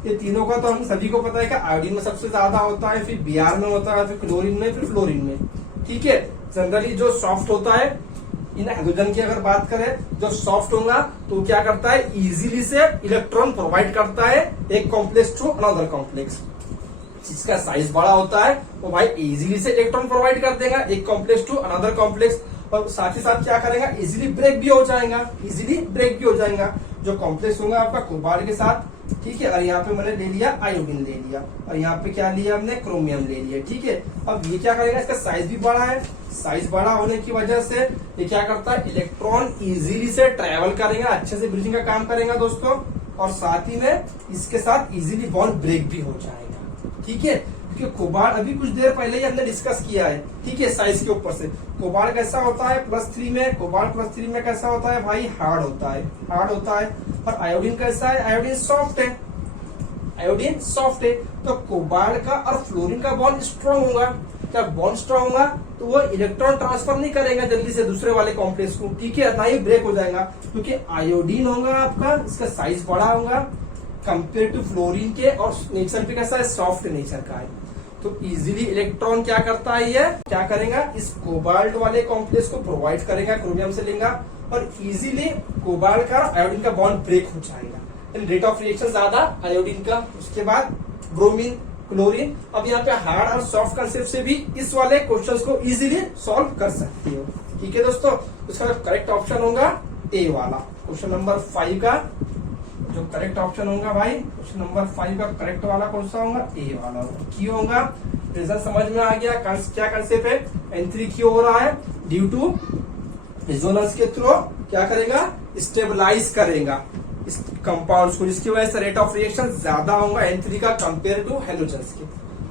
ये तीनों का तो हम सभी को पता है कि आयोडीन में सबसे ज्यादा होता है, फिर Br में होता है, फिर क्लोरीन में, फिर फ्लोरीन में। ठीक है, जनरली जो सॉफ्ट होता है, इन हाइड्रोजन की अगर बात करें, जो सॉफ्ट होगा तो क्या करता है, इजीली से इलेक्ट्रॉन प्रोवाइड करता है एक कॉम्प्लेक्स टू अनदर कॉम्प्लेक्स। जिसका साइज बड़ा होता है वो भाई इजीली से इलेक्ट्रॉन प्रोवाइड कर देगा एक कॉम्प्लेक्स टू अनदर कॉम्प्लेक्स, और साथ ही साथ क्या करेगा, इजीली ब्रेक भी हो जाएगा, इजीली ब्रेक भी हो जाएगा। जो कॉम्प्लेक्स होगा आपका कोबाल्ट के साथ, ठीक है, और यहाँ पे मैंने ले लिया आयोडीन ले लिया, और यहाँ पे क्या लिया हमने, क्रोमियम ले लिया। ठीक है, अब ये क्या करेगा, इसका साइज भी बड़ा है, साइज बड़ा होने की वजह से ये क्या करता है, इलेक्ट्रॉन इजीली से ट्रेवल करेगा, अच्छे से ब्रिजिंग का काम करेगा दोस्तों, और साथ ही में इसके साथ इजीली बॉन्ड ब्रेक भी हो जाएगा। ठीक है, क्योंकि कोबाल्ट अभी कुछ देर पहले ही हमने डिस्कस किया है, ठीक है, साइज के ऊपर से। कोबाल्ट कैसा होता है +3 में, कोबाल्ट +3 में कैसा होता है भाई, हार्ड होता है, हार्ड होता है। और आयोडीन कैसा है, आयोडीन सॉफ्ट है, आयोडीन सॉफ्ट है। तो कोबाल्ट का और फ्लोरीन का बॉन्ड स्ट्रॉन्ग होगा। क्या बॉन्ड स्ट्रॉन्ग होगा तो वो इलेक्ट्रॉन ट्रांसफर नहीं करेगा जल्दी से दूसरे वाले कॉम्प्लेक्स को, ठीक है, ना ही ब्रेक हो जाएगा, क्योंकि आयोडीन होगा आपका, इसका साइज बड़ा होगा कंपेयर टू फ्लोरीन के, और नेचर पे कैसा है, सॉफ्ट नेचर का है। तो इजीली इलेक्ट्रॉन क्या करता है, ये क्या करेगा, इस कोबाल्ट वाले कॉम्प्लेक्स को प्रोवाइड करेगा, क्रोमियम से लेगा, और इजीली कोबाल्ट का आयोडीन का बॉन्ड ब्रेक हो जाएगा। रेट ऑफ रिएक्शन ज्यादा आयोडीन का। उसके बाद ब्रोमीन, क्लोरीन। अब यहाँ पे हार्ड और सॉफ्ट कंसेप्ट से भी इस वाले क्वेश्चंस को इजीली सॉल्व कर सकते हो। ठीक है दोस्तों, इसका करेक्ट ऑप्शन होगा ए वाला, क्वेश्चन नंबर 5 का जो करेक्ट ऑप्शन होगा भाई, क्वेश्चन नंबर 5 का करेक्ट वाला कौन सा होगा, ए वाला होगा। क्यों होगा, रीजन समझ में आ गया, क्या कंसेप्ट है, N3 क्यों हो रहा है, ड्यू टू रिजोनेंस के थ्रू क्या करेगा, स्टेबलाइज करेगा इस कंपाउंड्स को, जिसकी वजह से रेट ऑफ रिएक्शन ज्यादा होगा N3 का कंपेयर टू हेलोजन्स के।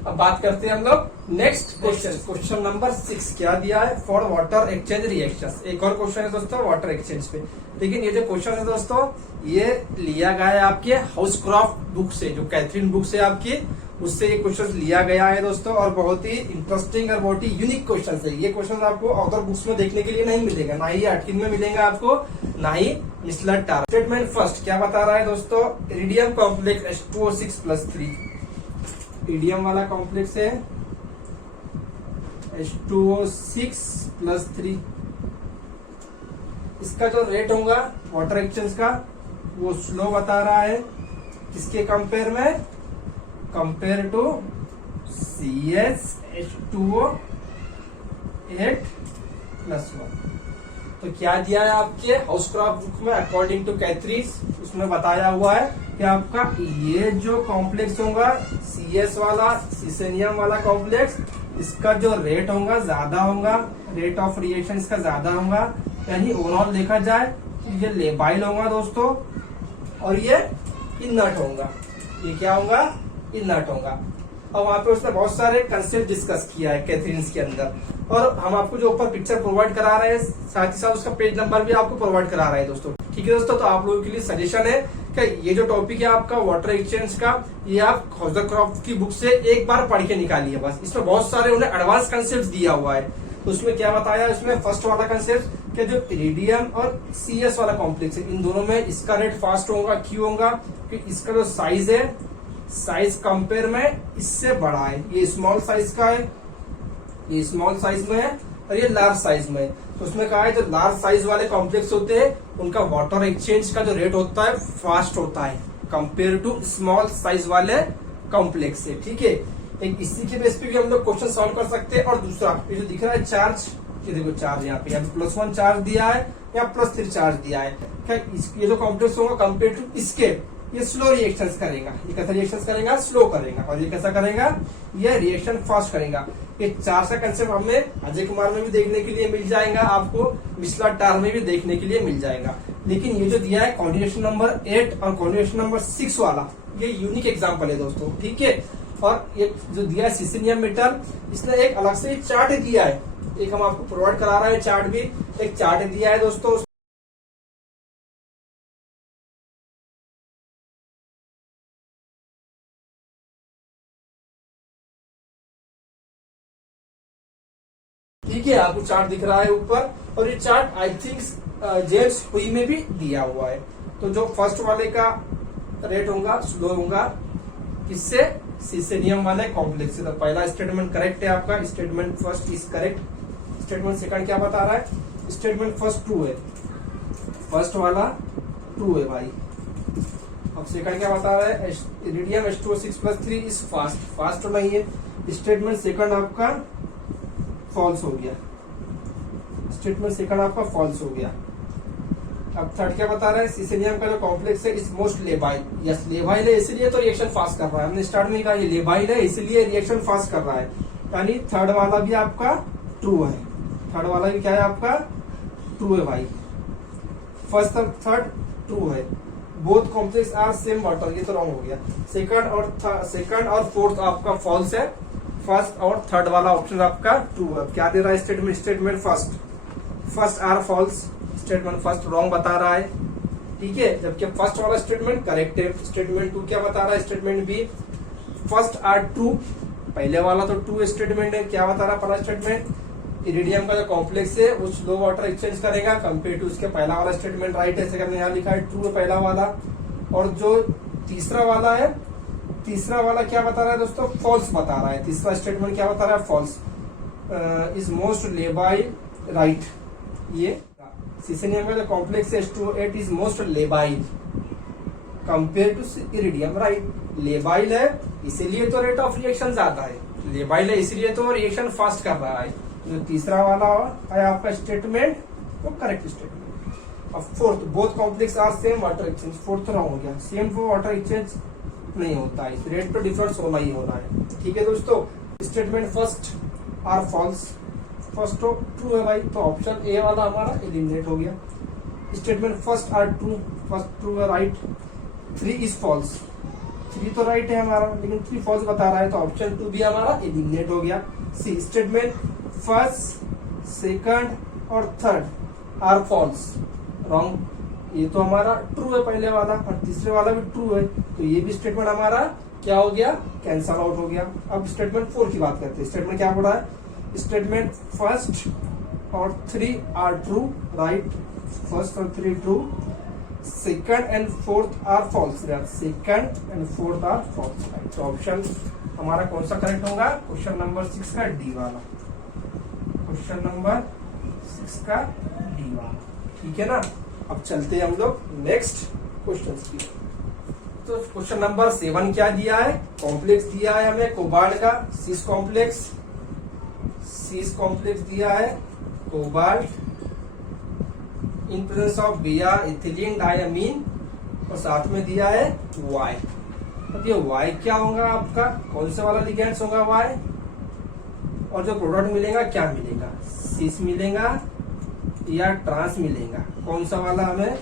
अब बात करते हैं हम लोग नेक्स्ट क्वेश्चन, क्वेश्चन नंबर 6 क्या दिया है, फॉर वाटर एक्सचेंज रिएक्शंस। एक और क्वेश्चन है दोस्तों वाटर एक्सचेंज पे, लेकिन ये जो क्वेश्चन है दोस्तों ये लिया गया है आपके हाउसक्राफ्ट बुक से, जो कैथरीन बुक से आपकी, उससे ये क्वेश्चन लिया गया है दोस्तों, और बहुत ही इंटरेस्टिंग और बहुत ही यूनिक क्वेश्चन है। ये क्वेश्चन आपको अदर बुक्स में देखने के लिए नहीं मिलेगा, ना ही अटकिन में मिलेगा आपको, ना ही मिसलर टार। स्टेटमेंट फर्स्ट क्या बता रहा है दोस्तों, इरिडियम कॉम्प्लेक्स H2O6+3, इरिडियम वाला कॉम्प्लेक्स है H2O6+3, इसका जो रेट होगा वाटर एक्सचेंज का वो स्लो बता रहा है, किसके कंपेयर में, कंपेयर टू CH2O8+1। तो क्या दिया है आपके हाउसक्राफ्ट बुक में, अकॉर्डिंग टू कैथरीन, उसमें बताया हुआ है कि आपका ये जो कॉम्प्लेक्स होगा CS वाला, सीसेनियम वाला कॉम्प्लेक्स, इसका जो रेट होगा ज्यादा होगा, रेट ऑफ रिएक्शन इसका ज्यादा होगा, यानी ओवरऑल देखा जाए तो ये लेबाइल होगा दोस्तों, और ये इनर्ट होगा। ये क्या होगा, इनर्ट होगा। और वहां पे उसने बहुत सारे कंसेप्ट डिस्कस किया है कैथरीन के अंदर, और हम आपको जो ऊपर पिक्चर प्रोवाइड करा रहे हैं, साथ ही साथ उसका पेज नंबर भी आपको प्रोवाइड करा रहे हैं दोस्तों। ठीक है दोस्तों, तो आप लोगों के लिए सजेशन है कि ये जो टॉपिक है आपका वाटर एक्सचेंज का, ये आप हाउसक्राफ्ट की बुक से एक बार पढ़ के निकालिए बस। इसमें बहुत सारे उन्हें एडवांस कंसेप्ट दिया हुआ है। तो उसमें क्या बताया, उसमें फर्स्ट वाला कंसेप्ट कि जो इरिडियम और CS वाला कॉम्प्लेक्स है, इन दोनों में इसका रेट फास्ट होगा। क्यों होगा, क्योंकि इसका जो साइज है, साइज कंपेयर में इससे बड़ा है, ये स्मॉल साइज का है, ये स्मॉल साइज में है, और ये लार्ज साइज में है। तो उसमें कहा है जो लार्ज साइज वाले कॉम्प्लेक्स होते हैं उनका वाटर एक्सचेंज का जो रेट होता है फास्ट होता है कंपेयर टू स्मॉल साइज वाले कॉम्प्लेक्स से। ठीक है, एक इसी के बेस पे भी हम लोग क्वेश्चन सॉल्व कर सकते हैं। और दूसरा ये जो दिख रहा है चार्ज, ये देखो चार्ज यहाँ पे +1 चार्ज दिया है या +3 चार्ज दिया है। क्या ये जो कॉम्प्लेक्स होगा कंपेयर टू इसके, ये स्लो रिएक्शंस करेगा। ये कैसा रिएक्शंस करेगा? स्लो करेगा। और ये कैसा करेगा? ये रिएक्शन फास्ट करेगा। ये 4 सा कंसेप्ट हमें अजय कुमार में भी देखने के लिए मिल जाएगा, आपको मिश्रा टार में भी देखने के लिए मिल जाएगा। लेकिन ये जो दिया है कॉन्जुगेशन नंबर 8 और कॉन्जुगेशन नंबर 6 वाला, ये यूनिक एग्जाम्पल है दोस्तों, ठीक है। और एक जो दिया है सिसिलियम मेटल, इसने एक अलग से चार्ट दिया है, एक हम आपको प्रोवाइड करा रहे हैं चार्ट भी, एक चार्ट दिया है दोस्तों। ठीक है, आपको चार्ट दिख रहा है ऊपर, और ये चार्ट आई थिंक जेम्स हुई में भी दिया हुआ है। तो जो फर्स्ट वाले का रेट होगा स्लो होगा, किससे? सिसेनियम वाले कॉम्प्लेक्स से। तो पहला स्टेटमेंट करेक्ट है आपका, statement first is correct. Statement second क्या बता रहा है? स्टेटमेंट फर्स्ट ट्रू है, फर्स्ट वाला ट्रू है भाई। अब सेकंड क्या बता रहा है? Iridium H2O6+3 is fast, fast तो नहीं है। स्टेटमेंट सेकंड आपका फॉल्स हो गया, स्टेटमेंट सेकंड आपका फॉल्स हो गया। अब थर्ड क्या बता रहा है? सिसेनियम का जो कॉम्प्लेक्स है is most labile. Yes, labile है इसलिए तो रिएक्शन फास्ट कर रहा है। हमने स्टार्ट में कहा ये लेबाइल है इसलिए रिएक्शन फास्ट कर रहा है, यानी थर्ड वाला भी आपका ट्रू है। थर्ड वाला भी क्या है आपका? ट्रू है भाई। फर्स्ट और थर्ड ट्रू है। Both complex are same water, ये तो रॉन्ग हो गया। सेकंड और फोर्थ आपका फॉल्स है। फर्स्ट और थर्ड वाला ऑप्शन आपका ट्रू है। क्या दे रहा है statement? Statement first are false, statement first wrong बता रहा है, ठीक है। जबकि फर्स्ट वाला स्टेटमेंट करेक्ट है। स्टेटमेंट टू क्या बता रहा है? Statement B first are true, पहले वाला तो ट्रू स्टेटमेंट है। क्या बता रहा है पहला स्टेटमेंट? इरिडियम का जो कॉम्प्लेक्स है वो स्लो वाटर एक्सचेंज करेगा कंपेयर टू उसके पहला वाला स्टेटमेंट राइट है, सेकंड में यहाँ लिखा है ट्रू है पहला वाला। और जो तीसरा वाला है, तीसरा वाला क्या बता रहा है दोस्तों? फॉल्स बता रहा है। तीसरा स्टेटमेंट क्या बता रहा है? False is most labile, right. ये सिसेनियम का जो कॉम्प्लेक्स है H2O8 is most labile compare to iridium, right. Labile है इसीलिए तो रेट ऑफ रिएक्शन ज्यादा है, लेबाइल है इसीलिए तो रिएक्शन फास्ट कर रहा है। जो तीसरा वाला है आपका स्टेटमेंट वो करेक्ट स्टेटमेंट। अब fourth, both complex are same water exchange, fourth wrong हो गया। सेम वाटर एक्सचेंज नहीं होता है, रेट पे डिफरेंस होना ही होना है, ठीक है दोस्तों। Statement first are false, first तो ट्रू है भाई, तो ऑप्शन ए वाला हमारा एलिमिनेट हो गया। Statement first are true, first true है राइट। 3 इज फॉल्स, 3 तो राइट है हमारा, लेकिन 3 फॉल्स बता रहा है, तो ऑप्शन 2 भी हमारा एलिमिनेट हो गया। सी, स्टेटमेंट फर्स्ट सेकंड और थर्ड आर फॉल्स, रॉन्ग। ये तो हमारा ट्रू है पहले वाला, और तीसरे वाला भी ट्रू है, तो ये भी स्टेटमेंट हमारा क्या हो गया? कैंसल आउट हो गया। अब स्टेटमेंट 4 की बात करते हैं। स्टेटमेंट क्या बोल रहा है? स्टेटमेंट फर्स्ट और 3 आर ट्रू, राइट। फर्स्ट और 3 true, second and fourth are false, second and fourth are false, right. तो ऑप्शन हमारा कौन सा करेक्ट होगा? क्वेश्चन नंबर 6 का डी वाला, क्वेश्चन नंबर 6 का डी वाला, ठीक है ना। अब चलते हैं हम लोग नेक्स्ट क्वेश्चन की। तो क्वेश्चन नंबर 7 क्या दिया है? कॉम्प्लेक्स दिया है हमें कोबाल्ट का सिस कॉम्प्लेक्स दिया है कोबाल्ट इन प्रेजेंस ऑफ बिया इथिलीन डायमीन, और साथ में दिया है वाई। अब ये वाई क्या होगा आपका? कौन सा वाला लिगेंड्स होगा वाई? और जो प्रोडक्ट मिलेगा क्या मिलेगा? सिस मिलेगा या ट्रांस मिलेगा? कौन सा वाला हमें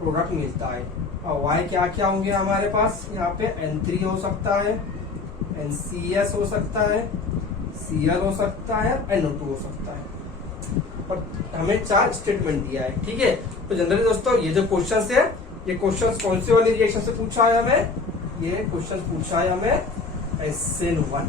प्रोडक्ट मिलता है? और वाई क्या क्या होंगे हमारे पास? यहाँ पे N3 हो सकता है, NCS हो सकता है, Cl हो सकता है, NO2 हो सकता है। और हमें 4 स्टेटमेंट दिया है, ठीक है। तो जनरली दोस्तों ये जो क्वेश्चन है, ये क्वेश्चन कौन से वाली रिएक्शन से पूछा है हमें? ये क्वेश्चन पूछा है हमें SN1,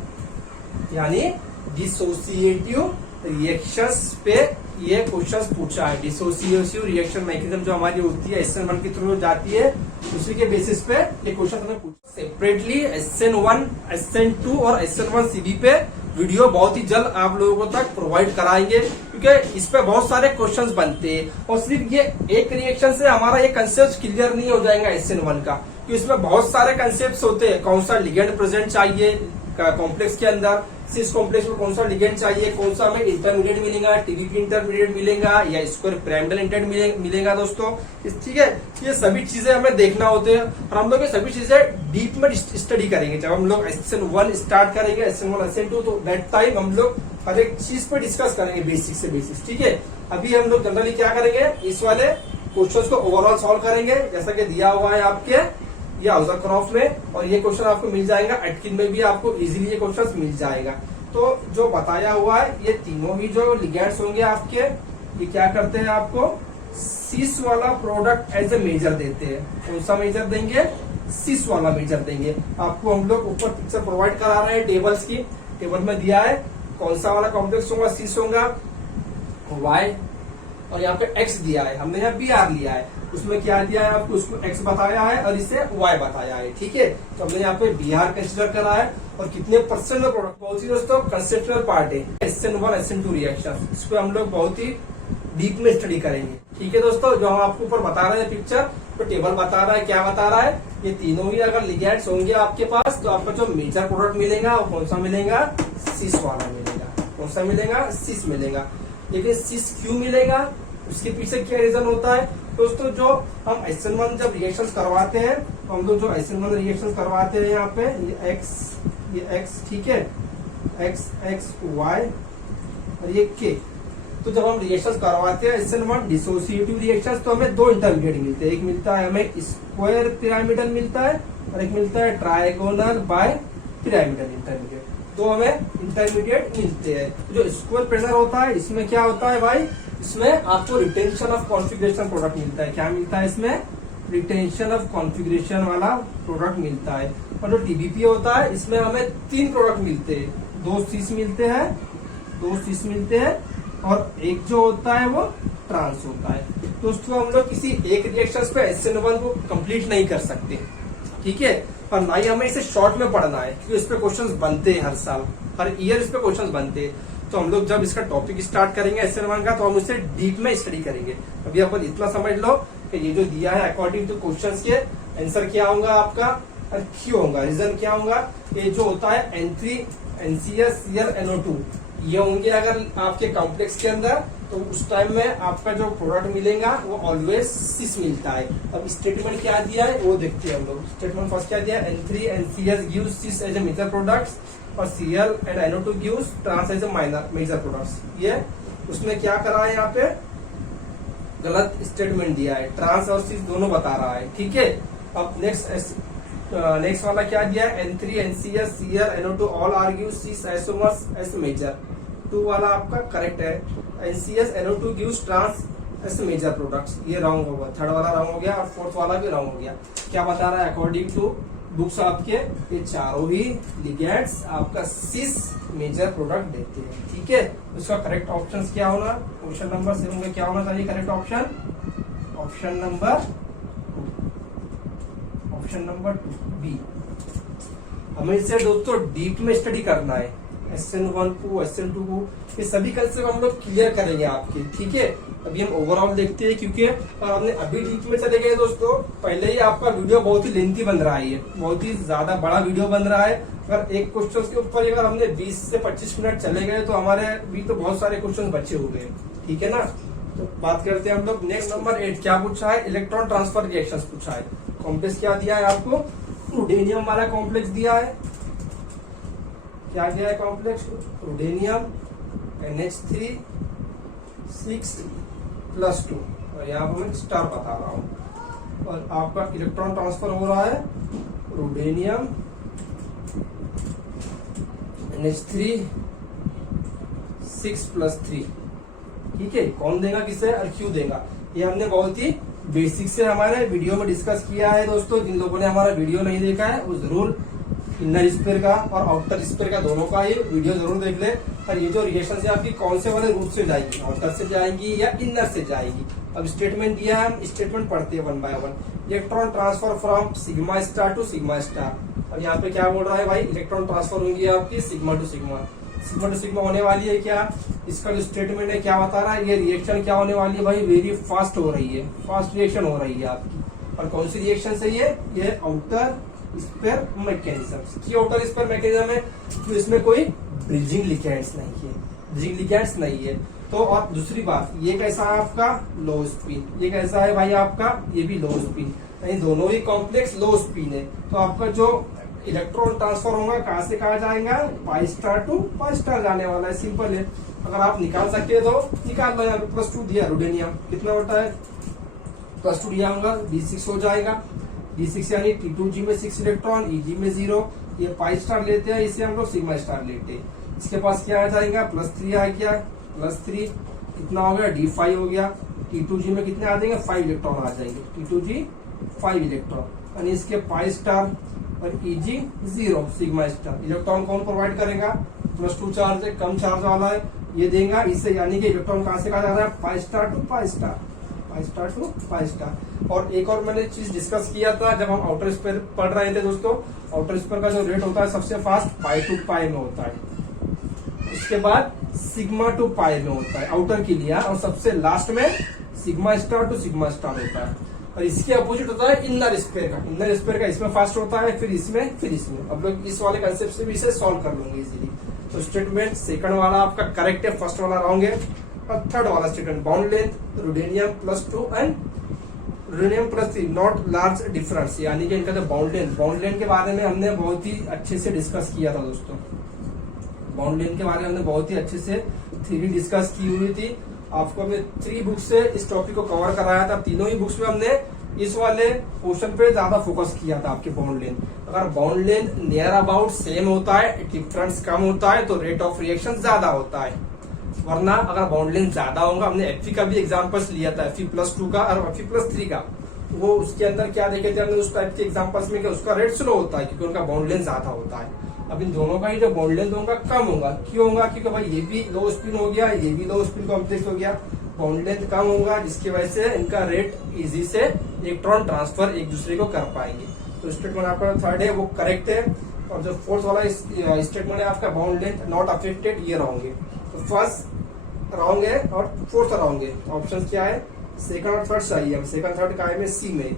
यानी डिसोसिएटिव रिएक्शंस पे ये क्वेश्चन पूछा है। डिसोसिएटिव रिएक्शन मैकेनिज्म जो हमारी होती है SN1 के थ्रू जाती है, उसी के बेसिस पे ये क्वेश्चन हमें पूछा। सेपरेटली SN1, SN2 और SN1CB पे वीडियो बहुत ही जल्द आप लोगों तक प्रोवाइड कराएंगे, क्योंकि इस पे बहुत सारे क्वेश्चंस बनते हैं। और सिर्फ ये एक रिएक्शन से हमारा ये कंसेप्ट क्लियर नहीं हो जाएगा SN1 का, क्योंकि इसमें बहुत सारे कंसेप्ट होते हैं। कौन सा लिगेंड प्रेजेंट चाहिए, कॉम्प्लेक्स के अंदर सिस कॉम्प्लेक्स में कौन सा लिगेंड चाहिए, कौन सा हमें इंटरमीडिएट मिलेगा, टीबीपी इंटरमीडिएट मिलेगा या स्क्वायर पिरामिडल इंटरमीडिएट मिलेगा दोस्तों। ठीक है, ये सभी चीजें हमें देखना होते हैं और हम लोग ये सभी चीजें डीप में स्टडी करेंगे। जब हम लोग SN1 स्टार्ट करेंगे, SN1 SN2, तो दैट टाइम हम लोग हर एक चीज पे डिस्कस करेंगे बेसिक से बेसिक। ठीक है, अभी हम लोग जनरली क्या करेंगे, इस वाले क्वेश्चंस को ओवरऑल सॉल्व करेंगे जैसा कि दिया हुआ है आपके ये हाउजरक्रॉफ्ट में, और ये क्वेश्चन आपको मिल जाएगा एटकिन में भी, आपको इजीली ये क्वेश्चन मिल जाएगा। तो जो बताया हुआ है ये तीनों ही जो लिगेंड्स होंगे आपके, ये क्या करते हैं, आपको सिस वाला प्रोडक्ट एज ए मेजर देते हैं। कौन सा मेजर देंगे, सिस वाला मेजर देंगे। आपको हम लोग ऊपर पिक्चर प्रोवाइड करा रहे हैं टेबल्स की, टेबल में दिया है कौन सा वाला कॉम्प्लेक्स होगा, सिस होगा, वाई, और यहाँ पे एक्स दिया है, हमने यहाँ BR लिया है, उसमें क्या दिया है आपको, उसको एक्स बताया है और इसे वाई बताया है। ठीक है, तो हमने यहाँ पे BR कंसिडर करा है और कितने परसेंट में प्रोडक्ट, बहुत ही दोस्तों कंसेप्चुअल पार्ट है SN1 SN2 रिएक्शन, इसको हम लोग बहुत ही डीप में स्टडी करेंगे। ठीक है दोस्तों, जो हम आपको ऊपर बता रहे हैं पिक्चर, तो टेबल बता रहा है, क्या बता रहा है, ये तीनों ही अगर लिगेंड्स होंगे आपके पास तो आपका जो मेजर प्रोडक्ट मिलेगा वो कौन सा मिलेगा, सिस वाला मिलेगा। कौन सा मिलेगा, सिस मिलेगा। लेकिन सिस क्यों मिलेगा, उसके पीछे क्या रीजन होता है दोस्तों, जो हम SN1 जब रिएक्शंस करवाते हैं, तो हम लोग जो SN1 रिएक्शंस करवाते हैं यहाँ पे ये एक्स, ठीक है, एक्स वाई और ये के, तो जब हम रिएक्शंस करवाते हैं SN1 डिसोसिएटिव रिएक्शंस, तो हमें दो इंटरमीडिएट मिलते हैं। एक मिलता है हमें स्क्वायर पिरामिडल मिलता है और एक मिलता है ट्राइगोनल बाय पिरामिडल इंटरमीडिएट, तो हमें इंटरमीडिएट मिलते हैं। जो स्क्वायर पिरामिडल होता है इसमें क्या होता है भाई, इसमें आपको रिटेंशन ऑफ कॉन्फिगरेशन प्रोडक्ट मिलता है। क्या मिलता है इसमें, रिटेंशन ऑफ कॉन्फिगरेशन वाला प्रोडक्ट मिलता है। और जो TBP होता है इसमें हमें 3 प्रोडक्ट मिलते हैं, 2 सिस मिलते हैं और एक जो होता है वो ट्रांस होता है। दोस्तों हम लोग किसी एक रिएक्शन पे SN1 को कंप्लीट नहीं कर सकते, ठीक है, और ना ही हमें इसे शॉर्ट में पढ़ना है, क्योंकि इस पे क्वेश्चंस बनते हैं हर साल, हर ईयर इस पे क्वेश्चंस बनते हैं। तो हम लोग जब इसका टॉपिक स्टार्ट करेंगे SN1 का, तो हम उसे डीप में स्टडी करेंगे। अभी आप इतना समझ लो कि ये जो दिया है अकॉर्डिंग टू क्वेश्चंस के आंसर क्या होगा आपका, और क्यों होगा, रीजन क्या होगा। ये जो होता है N3 NCS Cl NO2, ये होंगे अगर आपके कॉम्प्लेक्स के अंदर, तो उस टाइम में आपका जो प्रोडक्ट मिलेगा वो ऑलवेज सिस मिलता है। अब स्टेटमेंट क्या दिया है वो देखते हैं हम लोग। स्टेटमेंट फर्स्ट क्या दिया है, N3 NCS gives cis as a major products और Cl and NO2 gives trans as a minor major products. ये उसमें क्या करा है, यहाँ पे गलत स्टेटमेंट दिया है, ट्रांस और सिस दोनों बता रहा है। ठीक है, अब नेक्स्ट वाला क्या दिया है, N3 NCS Cl NO2 all are gives cis isomers as major. 2 वाला आपका करेक्ट है, NCS NO2 gives trans as major products, ये रॉन्ग होगा। 3rd वाला रॉन्ग हो गया और 4th वाला भी रॉन्ग हो गया। क्या बता रहा है, अकॉर्डिंग टू बुक्स आपके ये चारों ही लिगेंड्स आपका सिस मेजर प्रोडक्ट देते हैं। ठीक है, उसका करेक्ट ऑप्शन क्या होना, क्वेश्चन नंबर 7 में क्या होना चाहिए correct option, option number 2 B. हमें इसे दोस्तों डीप में स्टडी करना है, SN1 को SN2 को, ये सभी कंसेप्ट हम लोग क्लियर करेंगे आपके। ठीक है, अभी हम ओवरऑल देखते हैं, क्योंकि हमने अभी डीप में चले गए दोस्तों। पहले ही आपका वीडियो बहुत ही लेंथी बन रहा है, ये बहुत ही ज्यादा बड़ा वीडियो बन रहा है। अगर एक क्वेश्चन के ऊपर अगर हमने 20 से 25 मिनट चले गए तो हमारे भी तो बहुत सारे क्वेश्चन बचे हुए। ठीक है ना, तो बात करते हैं हम लोग नेक्स्ट नंबर 8। क्या पूछा है, इलेक्ट्रॉन ट्रांसफर रिएक्शन पूछा है। कॉम्प्लेक्स क्या दिया है आपको, रुडेनियम वाला कॉम्प्लेक्स दिया है। क्या दिया है कॉम्प्लेक्स, रुडेनियम NH3 6+2, और यहाँ पर मैं स्टार बता रहा हूँ। और आपका इलेक्ट्रॉन ट्रांसफर हो रहा है रुडेनियम NH3 6+3। ठीक है, कौन देगा किसे और क्यों देगा, ये हमने बहुत ही बेसिक से हमारे वीडियो में डिस्कस किया है दोस्तों। जिन लोगों ने हमारा वीडियो नहीं देखा है वो जरूर इनर स्पेयर का और आउटर स्पेयर का दोनों का ही वीडियो जरूर देख ले। और ये जो रिएक्शन है आपकी कौन से वाले रूट से जाएगी, आउटर से जाएगी या इनर से जाएगी। अब स्टेटमेंट दिया है, हम स्टेटमेंट पढ़ते हैं 1 by 1। Electron transfer from sigma star to sigma star. अब यहाँ पे क्या बोल रहा है भाई, इलेक्ट्रॉन ट्रांसफर होंगी आपकी सिग्मा टू सिग्मा होने वाली है। क्या इसका जो स्टेटमेंट है क्या बता रहा है, ये रिएक्शन क्या होने वाली है भाई, वेरी फास्ट हो रही है, फास्ट रिएक्शन हो रही है आपकी। और कौन सी रिएक्शन से ये आउटर स्पेयर मैकेनिज्म। की आउटर स्पेयर मैकेनिज्म है तो इसमें कोई ब्रिजिंग लिगेंड्स नहीं है, ब्रिजिंग लिगेंड्स नहीं है। तो और दूसरी बात, ये कैसा है आपका लो स्पिन, ये कैसा है भाई आपका, ये भी लो स्पिन, यानी दोनों ही कॉम्प्लेक्स लो स्पिन है। तो आपका जो इलेक्ट्रॉन ट्रांसफर होगा कहाँ से कहाँ जाएगा, pi star to pi star जाने वाला है, सिंपल है। अगर आप निकाल सकते हो तो निकाल लो। यहाँ पे +2 दिया, रुडेनियम कितना होता है, +2 दिया होगा, D6 हो जाएगा। D6 यानी T2G में 6 इलेक्ट्रॉन, Eg में 0। ये पाई स्टार लेते हैं, इसे हम लोग सिग्मा स्टार लेते हैं। इसके पास क्या आ जाएगा, +3 आ गया, +3 कितना हो गया, D5 हो गया। T2G में कितने आ जाएंगे, 5 इलेक्ट्रॉन आ जाएंगे, T2G 5 इलेक्ट्रॉन, यानी इसके पाई स्टार और Eg 0 सिग्मा स्टार। इलेक्ट्रॉन कौन प्रोवाइड करेगा, +2 चार्ज है, कम चार्ज वाला है, ये देगा इससे, यानी कि इलेक्ट्रॉन कहाँ से कहा जा रहा है, pi star to pi star, pi star to pi star. और एक और मैंने चीज डिस्कस किया था जब हम आउटर स्पेयर पढ़ रहे थे दोस्तों, आउटर स्पेयर का जो रेट होता है सबसे फास्ट पाई टू पाई में होता है, उसके बाद सिग्मा टू पाई में होता है आउटर के लिए, और सबसे लास्ट में sigma star to sigma star होता है। और इसके अपोजिट होता है इनर स्पेयर का, इनर स्पेयर का इसमें फास्ट होता है, फिर इसमें, फिर इसमें। अब लोग इस वाले कंसेप्ट से भी इसे सॉल्व कर लेंगे इजीली। तो स्टेटमेंट सेकंड वाला आपका करेक्ट है, फर्स्ट वाला रॉन्ग है। और थर्ड वाला statement, bond length ruthenium +2 and ruthenium +3 not large difference, यानी कि इनका जो बाउंड लेंथ के बारे में हमने बहुत ही अच्छे से डिस्कस किया था दोस्तों। बाउंड लेंथ के बारे में हमने बहुत ही अच्छे से थ्योरी डिस्कस की हुई थी। आपको हमने 3 बुक से इस टॉपिक को कवर कराया था, तीनों ही बुक्स में हमने इस वाले क्वेश्चन पे ज्यादा फोकस किया था। आपके बाउंड लेंथ, अगर bound length near about same होता है, डिफरेंस कम होता है, तो रेट ऑफ रिएक्शन ज्यादा होता है। वरना अगर बाउंड लेंथ ज्यादा होगा, हमने Fe का भी एग्जांपल्स लिया था, Fe+2 का और Fe+3 का, वो उसके अंदर क्या देखे थे हमने उस टाइप के एग्जांपल्स में, कि उसका रेट स्लो होता है क्योंकि उनका बाउंड लेंथ ज्यादा होता है। अब इन दोनों का ही जो बाउंड लेंथ होगा कम होगा, क्यों होगा, क्योंकि भाई ये भी लो स्पिन हो गया, ये भी लो स्पिन कॉम्प्लेक्स हो गया, बाउंड लेंथ कम होगा, जिसकी वजह से इनका रेट इजी से इलेक्ट्रॉन ट्रांसफर एक दूसरे को कर पाएंगे। तो स्टेटमेंट आपका थर्ड है वो करेक्ट है। और जो फोर्थ वाला स्टेटमेंट है आपका, बाउंड लेंथ नॉट अफेक्टेड, ये रॉन्ग है। तो फर्स्ट रॉन्ग है और फोर्थ रॉन्ग है। ऑप्शन क्या है, सेकंड और थर्ड सही है। सेकंड थर्ड का है में सी में,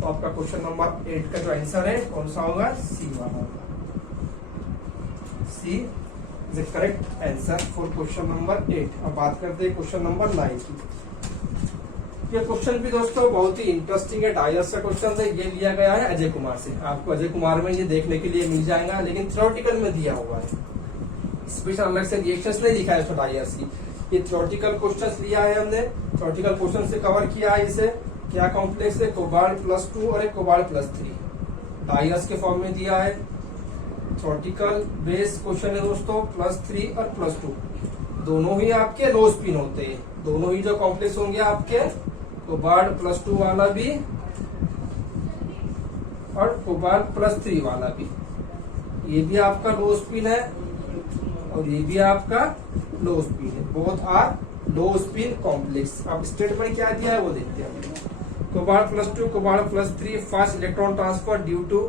तो आपका क्वेश्चन नंबर 8 का जो आंसर है कौन सा होगा, सी वाला होगा। C is the correct answer for question number 8। अब बात करते हैं क्वेश्चन नंबर 9 की। ये क्वेश्चन भी दोस्तों बहुत ही इंटरेस्टिंग है, डायस का क्वेश्चन है। ये लिया गया है अजय कुमार से, आपको अजय कुमार में ये देखने के लिए मिल जाएगा, लेकिन थ्योरेटिकल में दिया हुआ है, स्पेशल अलग से रिएक्शंस नहीं दिखा है इसको डायस की। ये थ्योरेटिकल क्वेश्चंस लिया है हमने, थ्योरेटिकल क्वेश्चन से कवर किया है इसे। क्या कॉम्प्लेक्स है, कोबाल्ट +2 और एक कोबाल्ट +3, डायस के फॉर्म में दिया है। थ्योरेटिकल बेस क्वेश्चन है दोस्तों, +3 और +2 दोनों ही आपके लो स्पिन होते हैं। दोनों ही जो कॉम्प्लेक्स होंगे आपके, कोबाल्ट +2 वाला भी और कोबाल्ट +3 वाला भी, ये भी आपका लो स्पिन है और ये भी आपका लो स्पिन है। Both are low spin complex. अब स्टेटमेंट क्या दिया है वो देखते हैं। Cobalt +2 cobalt +3 fast electron transfer due to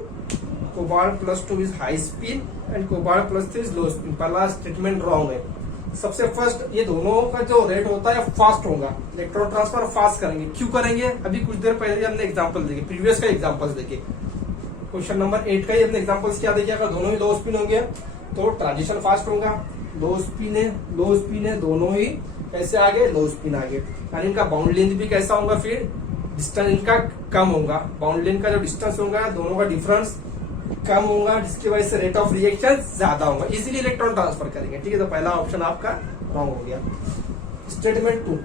cobalt +2 is high spin and cobalt +3 is low spin. पहला स्टेटमेंट रॉन्ग है। सबसे फर्स्ट, ये दोनों का जो रेट होता है फास्ट होगा, इलेक्ट्रॉन ट्रांसफर फास्ट करेंगे। क्यों करेंगे, अभी कुछ देर पहले हमने एग्जांपल देखे, प्रीवियस का एग्जांपल्स देखे। क्वेश्चन नंबर 8 का ही हमने एग्जांपल्स क्या देखे, अगर दोनों ही लो स्पिन होंगे तो ट्रांजिशन फास्ट होगा। लो स्पिन है, दोनों ही कैसे आगे, लो स्पिन आगे, यानी इनका बाउंड लेंथ भी कैसा होगा, फिर डिस्टेंस इनका कम होगा। बाउंड लेंथ का जो डिस्टेंस होगा, दोनों का डिफरेंस कम होगा, जिसकी वजह से रेट ऑफ रिएक्शन ज्यादा होगा, इजीली इलेक्ट्रॉन ट्रांसफर करेंगे। ठीक है, तो पहला ऑप्शन आपका रॉन्ग हो गया। स्टेटमेंट 2,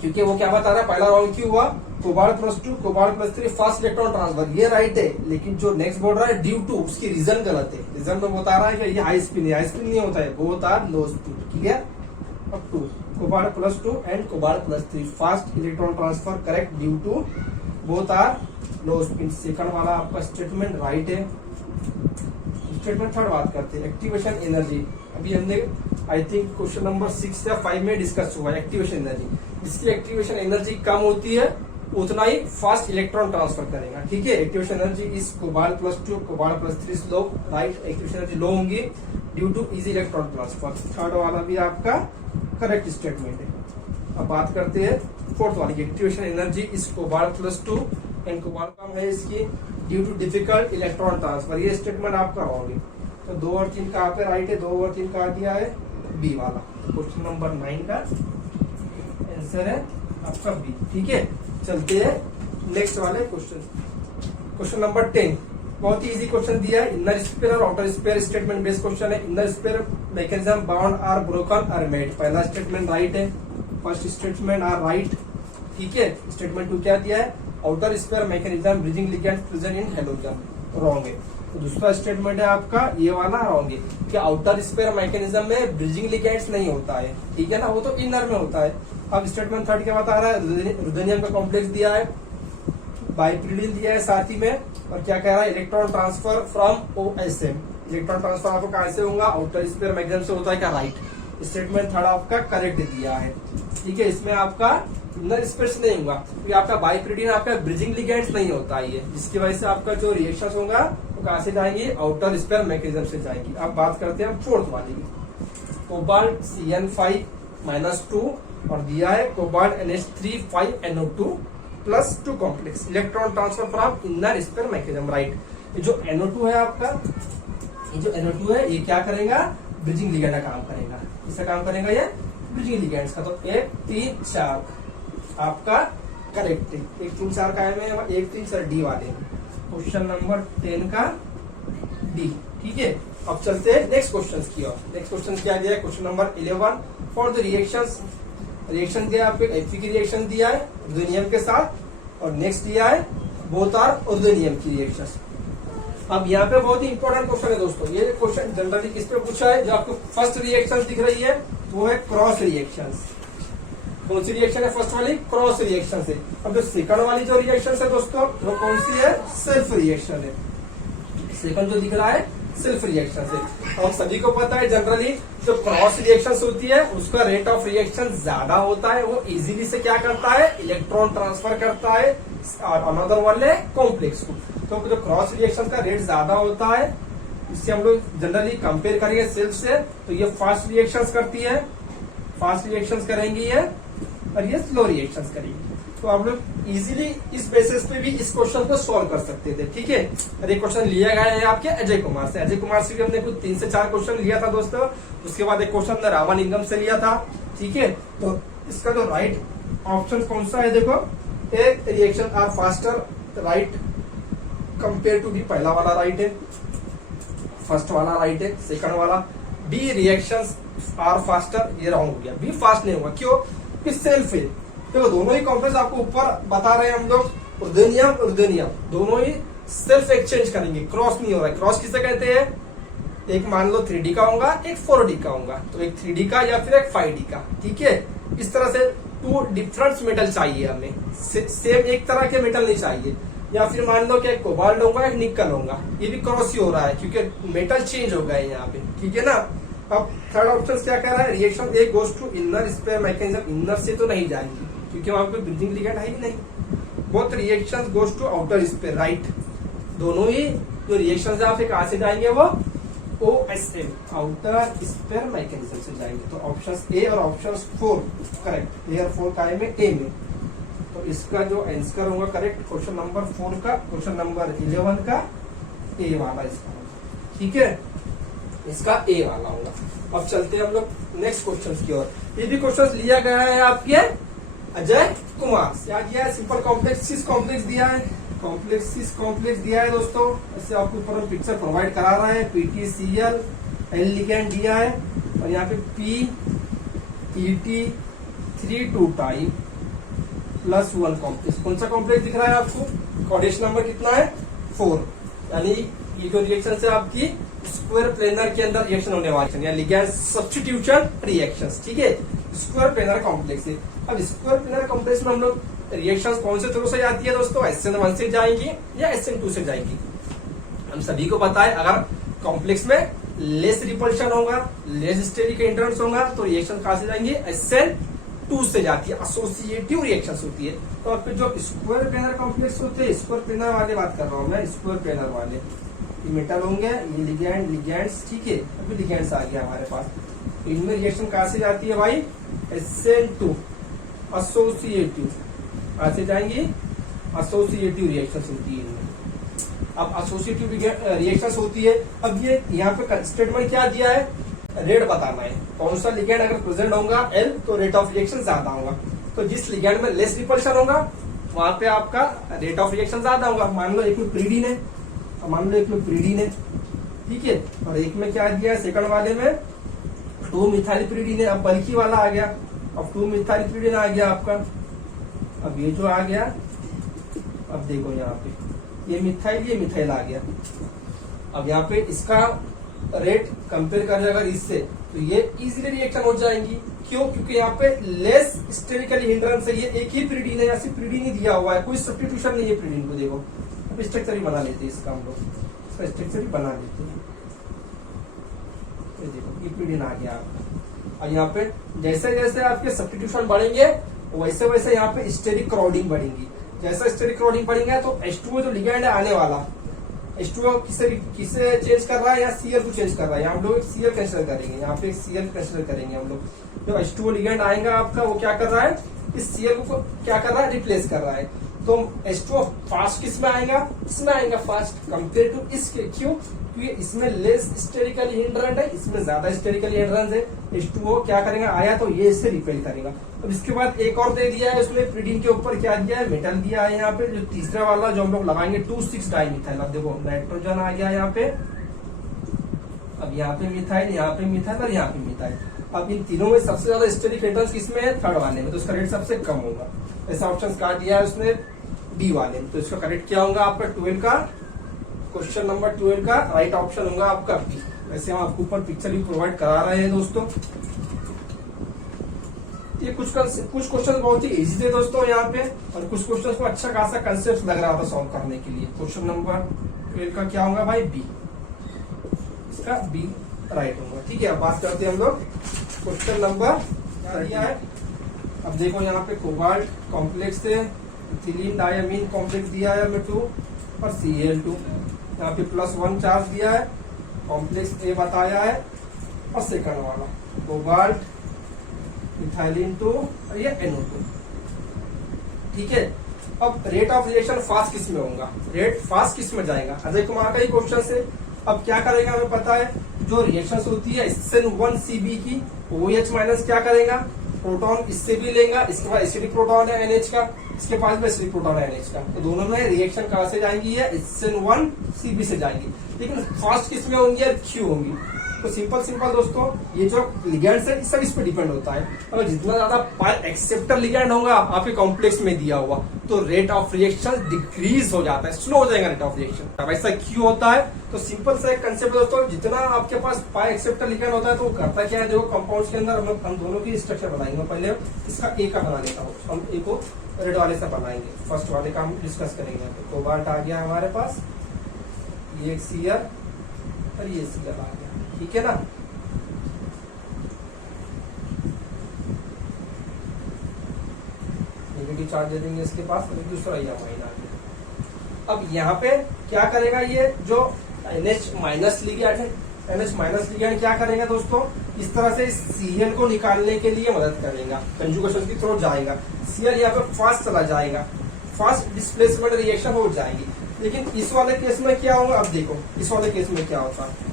क्योंकि वो क्या बता रहा है, पहला रॉन्ग क्यों हुआ, cobalt +2 cobalt +3 fast electron transfer, ये राइट है, लेकिन जो नेक्स्ट बोल रहा है ड्यू टू, उसकी रीजन गलत है। रीजन में बता रहा है कि ये हाई स्पिन है, हाई स्पिन नहीं होता है, both are low spin. Clear. अब 2 cobalt +2 and cobalt +3 fast electron transfer correct due to both are low spin. Second वाला आपका स्टेटमेंट राइट है। स्टेटमेंट थर्ड बात करते हैं, एक्टिवेशन एनर्जी। अभी हमने आई थिंक क्वेश्चन नंबर 6 या 5 में डिस्कस हुआ है एक्टिवेशन एनर्जी। जिसकी एक्टिवेशन एनर्जी कम होती है उतना ही फास्ट इलेक्ट्रॉन ट्रांसफर करेगा। ठीक है, activation energy is cobalt +2 cobalt +3 slow, right, activation energy low होंगी due to easy electron transfer. Third वाला भी आपका करेक्ट स्टेटमेंट है। अब बात करते हैं फोर्थ वाली की, activation energy is cobalt +2 and cobalt कम है इसकी due to difficult electron transfer, ये स्टेटमेंट आपका रॉन्ग है। तो 2 और 3 कहाँ पे राइट है, 2 और 3 कहाँ दिया है, बी वाला। क्वेश्चन नंबर 9 का आंसर है आपका बी। ठीक है, चलते हैं नेक्स्ट वाले क्वेश्चन। क्वेश्चन नंबर 10 बहुत ही इजी क्वेश्चन दिया है। इनर स्पेयर और outer sphere statement based question है। Inner sphere mechanism bond are broken or made, पहला स्टेटमेंट राइट है, फर्स्ट स्टेटमेंट आर राइट। ठीक है, स्टेटमेंट 2 क्या दिया है, outer sphere mechanism bridging ligands present in halogen, wrong है। तो दूसरा स्टेटमेंट है आपका ये वाला, रॉन्ग है कि आउटर स्पेयर मैकेनिज्म में ब्रिजिंग लिगेंड्स नहीं होता है। ठीक है ना, वो तो इनर में होता है। अब स्टेटमेंट 3 क्या बता रहा है, रुदेनियम का कॉम्प्लेक्स दिया है, बाइप्रिडिन दिया है साथ ही में, और क्या कह रहा है, electron transfer from OSM। Electron transfer आपको कहां से होगा, आउटर स्पेयर मैकेनिज्म से होता है क्या, राइट। स्टेटमेंट 3 आपका करेक्ट दिया है। ठीक है, इसमें आपका इनर स्पेयर से नहीं होगा क्योंकि आपका बाइप्रिडिन आपका ब्रिजिंग लिगेंड्स नहीं होता है, जिसकी वजह से आपका जो रिएक्शन होगा वो कहां से जाएंगे, आउटर स्पेयर मैकेनिज्म से जाएंगी। अब बात करते हैं फोर्थ वाली की, कोबाल्ट CN5-2 और दिया है cobalt NH3-5NO2 plus 2 complex, electron transfer from inner sphere mechanism, right. ये जो NO2 है आपका, ये जो NO2 है ये क्या करेगा, ब्रिजिंग लिगेंड का काम करेगा। किसका काम करेगा, ये ब्रिजिंग लिगेंड्स का। तो 1 3 4 आपका करेक्ट है। 1 3 4 का है, 1 3 4 डी वाले, क्वेश्चन नंबर 10 का डी। ठीक है, अब चलते हैं नेक्स्ट क्वेश्चन की ओर। नेक्स्ट क्वेश्चन क्या दिया है, question number 11 for the reactions, reaction दिया है आपको, एफी की रिएक्शन दिया है रुदेनियम के साथ, और नेक्स्ट दिया है बोथ आर रुदेनियम की रिएक्शंस। अब यहाँ पे बहुत ही इंपॉर्टेंट क्वेश्चन है दोस्तों, ये क्वेश्चन जनरली किस पे पूछा है, जो आपको फर्स्ट रिएक्शन दिख रही है वो है क्रॉस रिएक्शन। कौन सी रिएक्शन है, फर्स्ट वाली क्रॉस रिएक्शन है। अब जो सेकंड वाली जो रिएक्शन है दोस्तों, वो कौन सी है, सेल्फ रिएक्शन है। सेकंड जो दिख रहा है सेल्फ रिएक्शन है। हम सभी को पता है जनरली जो क्रॉस रिएक्शन होती है उसका रेट ऑफ रिएक्शन ज्यादा होता है, वो इजीली से क्या करता है, इलेक्ट्रॉन ट्रांसफर करता है अनदर वाले कॉम्प्लेक्स को। तो जो क्रॉस रिएक्शन का रेट ज्यादा होता है, इससे हम लोग जनरली कंपेयर करेंगे सेल्फ से, तो ये फास्ट रिएक्शंस करती है, फास्ट रिएक्शंस करेंगी ये, और ये स्लो रिएक्शंस करेंगी। तो आप लोग इजीली इस बेसिस पे भी इस क्वेश्चन को सॉल्व कर सकते थे। ठीक है, और ये क्वेश्चन लिया गया है आपके अजय कुमार से। अजय कुमार से भी हमने कुछ 3 से 4 क्वेश्चन लिया था दोस्तों। उसके बाद एक क्वेश्चन हमने रामालिंगम से लिया था। ठीक है, तो इसका जो राइट ऑप्शन कौन सा है, देखो, A reaction are faster, right compare to B, पहला वाला राइट है, फर्स्ट वाला राइट है, सेकंड वाला बी रिएक्शंस आर फास्टर, ये रॉन्ग हो गया, बी फास्ट नहीं होगा। क्यों, कि सेल्फ है। देखो दोनों ही कॉम्प्लेक्स आपको ऊपर बता रहे हैं हम लोग, रुदेनियम रुदेनियम दोनों ही सेल्फ एक्सचेंज करेंगे, क्रॉस नहीं हो रहा है। क्रॉस किसे कहते हैं, एक मान लो 3D का होगा, एक 4D का होगा, तो एक 3D का या फिर एक 5D का। ठीक है, इस तरह से 2 डिफरेंट मेटल चाहिए हमें, सेम एक तरह के मेटल नहीं चाहिए। या फिर मान लो कि एक कोबाल्ट होगा, एक निकल होगा, ये भी क्रॉस ही हो रहा है क्योंकि मेटल चेंज हो गए यहाँ पे। ठीक है ना। अब थर्ड ऑप्शन क्या कह रहा है, reaction A goes to inner sphere mechanism, inner से तो नहीं जाएंगी क्योंकि वहां पे ब्रिजिंग लिगेंड है ही नहीं। Both reactions goes to outer sphere, right. दोनों ही जो रिएक्शन है आपसे कहां से जाएंगे, वो OSM आउटर स्पेयर मैकेनिज्म से जाएंगे। तो ऑप्शन ए और ऑप्शन 4 करेक्ट, क्लियर 4 का है ए में। तो इसका जो आंसर होगा करेक्ट क्वेश्चन नंबर 4 का, क्वेश्चन नंबर 11 का ए वाला इसका। ठीक है, इसका ए वाला होगा। अब चलते हैं हम लोग नेक्स्ट क्वेश्चन की ओर। ये भी क्वेश्चन लिया गया है आपके अजय कुमार से। क्या दिया है, सिंपल कॉम्प्लेक्स सिस कॉम्प्लेक्स दिया है, कॉम्प्लेक्स सिस कॉम्प्लेक्स दिया है दोस्तों। इससे आपको ऊपर पिक्चर प्रोवाइड करा रहा है, PTCl एल लिगेंड दिया है, और यहाँ पे PET3 टाइप +1 कॉम्प्लेक्स। कौन सा कॉम्प्लेक्स दिख रहा है आपको, कोऑर्डिनेशन नंबर कितना है, 4। यानी ये जो रिएक्शन है आपकी स्क्वायर प्लेनर के अंदर रिएक्शन होने वाली है, लिगेंड सब्स्टिट्यूशन रिएक्शंस। ठीक है, स्क्वायर प्लेनर कॉम्प्लेक्स है। अब स्क्वायर प्लेनर कॉम्प्लेक्स में हम लोग रिएक्शंस कौन से थ्रू से जाती है दोस्तों, SN1 से जाएंगी या SN2 से जाएंगी। हम सभी को पता है अगर कॉम्प्लेक्स में लेस रिपल्शन होगा, लेस स्टेरिक एंट्रेंस होगा, तो रिएक्शन कहां से जाएंगे, SN2 से जाती है, एसोसिएटिव रिएक्शंस होती है। तो फिर जो स्क्वायर प्लेनर कॉम्प्लेक्स होते हैं, स्क्वायर प्लेनर वाले बात कर रहा हूं मैं, स्क्वायर प्लेनर वाले, ये मेटल होंगे, ये लिगेंड लिगेंड्स। ठीक है, अभी लिगेंड्स आ गया हमारे पास। तो इनमें रिएक्शन कहां से जाती है भाई, SN2 एसोसिएटिव, कहां से जाएंगी, एसोसिएटिव रिएक्शन होती है इनमें। अब एसोसिएटिव रिएक्शंस होती है। अब ये यहाँ पे स्टेटमेंट क्या दिया है, रेट बताना है। कौन सा लिगेंड अगर प्रेजेंट होगा एल तो रेट ऑफ रिएक्शन ज्यादा होगा। तो जिस लिगेंड में लेस रिपल्शन होगा वहां पे आपका रेट ऑफ रिएक्शन ज्यादा होगा। मान लो एक में प्रीडीन है, ठीक है, और एक में क्या दिया है सेकंड वाले में 2 मिथाइलप्रीडीन है। अब बल्कि वाला आ गया, अब 2 मिथाइलप्रीडीन आ गया आपका। अब ये जो आ गया, अब देखो यहाँ पे ये मिथाइल आ गया। अब यहाँ पे इसका रेट कंपेयर कर अगर इससे तो ये इजीली रिएक्शन हो जाएंगी। क्यों? क्योंकि यहाँ पे लेस स्टेरिकली हिंड्रेंस है, ये एक ही प्रीडीन है, या सिर्फ प्रीडीन ही दिया हुआ है, कोई सब्स्टिट्यूशन नहीं है प्रीडीन को। देखो अब स्ट्रक्चर ही बना लेते हैं इसका, हम लोग इसका स्ट्रक्चर ही बना लेते हैं। देखो ये प्रीडीन आ गया आपका। और यहाँ पे जैसे जैसे आपके सब्स्टिट्यूशन बढ़ेंगे वैसे वैसे यहाँ पे स्टेरिक क्राउडिंग बढ़ेंगी। जैसा स्टेरिक क्राउडिंग बढ़ेंगे तो H2O जो लिगेंड है आने वाला, H2O किसे चेंज कर रहा है, या Cl को चेंज कर रहा है। हम लोग एक Cl कंसिडर करेंगे, यहाँ पे एक Cl कंसिडर करेंगे हम लोग। जो H2O लिगेंड आएगा आपका वो क्या कर रहा है, इस Cl को क्या कर रहा है, रिप्लेस कर रहा है। तो H2O फास्ट किस में आएगा, इसमें आएगा फास्ट कंपेयर टू इसके। क्यों? क्योंकि इसमें लेस स्टेरिकली हिंड्रेंट है, इसमें ज्यादा स्टेरिकली हिंड्रेंस है। H2O क्या करेगा, आया तो ये इससे रिपेल करेगा। अब इसके बाद एक और दे दिया है उसमें प्रीडीन के ऊपर क्या दिया है, मेटल दिया है। यहाँ पे जो तीसरा वाला जो हम लोग लगाएंगे 2,6 डाइमिथाइल। अब देखो नाइट्रोजन आ गया यहाँ पे, अब यहाँ पे मिथाइल, यहाँ पे मिथाइल और यहाँ पे मिथाइल। अब इन तीनों में सबसे ज्यादा स्टेरिक हिंड्रेंस किसमें है, थर्ड वाले में, तो उसका रेट सबसे कम होगा। ऐसा ऑप्शन काट दिया है उसने डी वाले में। तो इसका करेक्ट क्या होगा आपका 12 का, क्वेश्चन नंबर 12 का राइट ऑप्शन होगा आपका बी। वैसे हम आपको ऊपर पिक्चर भी प्रोवाइड करा रहे हैं दोस्तों। ये कुछ क्वेश्चन बहुत ही इजी थे दोस्तों यहाँ पे, और कुछ क्वेश्चन को अच्छा खासा कंसेप्ट लग रहा था सॉल्व करने के लिए। क्वेश्चन नंबर 12 का क्या होगा भाई, बी। इसका बी राइट होगा। ठीक है, अब बात करते हैं हम लोग क्वेश्चन नंबर क्या दिया है। अब देखो यहाँ पे कोबाल्ट कॉम्प्लेक्स से इथिलीन डायमीन कॉम्प्लेक्स दिया है हमें 2 और Cl2। यहाँ पे +1 चार्ज दिया है, कॉम्प्लेक्स ए बताया है, और सेकंड वाला कोबाल्ट मिथाइलिन 2 और ये NO2। ठीक है, अब रेट ऑफ रिएक्शन फास्ट किस में होगा, रेट फास्ट किस में जाएगा, अजय कुमार का ही क्वेश्चन से। अब क्या करेगा हमें पता है, जो रिएक्शन होती है SN1Cb की OH माइनस क्या करेगा, प्रोटॉन इससे भी लेगा, इसके बाद एसिडिक प्रोटॉन है NH का, इसके पास में एसिडिक प्रोटॉन है NH का। तो दोनों में रिएक्शन कहां से जाएंगी, है SN1Cb से जाएंगी। लेकिन फास्ट किस में होंगी, Q होंगी। तो सिंपल दोस्तों, ये जो लिगेंड्स है सब इस पे डिपेंड होता है। अगर जितना ज्यादा पाई एक्सेप्टर लिगेंड होगा आपके कॉम्प्लेक्स में दिया हुआ, तो रेट ऑफ रिएक्शन डिक्रीज हो जाता है, स्लो हो जाएगा रेट ऑफ रिएक्शन। अब ऐसा क्यों होता है, तो सिंपल सा एक कंसेप्ट दोस्तों, जितना आपके पास पाई एक्सेप्टर लिगेंड होता है तो वो करता क्या है, देखो कंपाउंड्स के अंदर हम दोनों की स्ट्रक्चर बनाएंगे। पहले इसका ए का बना लेता हूँ, हम ए को रेड वाले से बनाएंगे, फर्स्ट वाले का हम डिस्कस करेंगे। तो कोबाल्ट आ गया हमारे पास, ये Cl और ये Cl आ गया, ठीक है ना। नेगेटिव चार्ज दे देंगे इसके पास, और दूसरा ये अमाइन आ गया। अब यहाँ पे क्या करेगा, ये जो NH माइनस लिगेंड है, NH माइनस लिगेंड क्या करेगा दोस्तों, इस तरह से Cl को निकालने के लिए मदद करेगा, कंजुगेशन की तरफ जाएगा। Cl यहाँ पे फास्ट चला जाएगा, फास्ट डिस्प्लेसमेंट रिएक्शन हो जाएगी। लेकिन इस वाले केस में क्या होगा, अब देखो इस वाले केस में क्या होता है,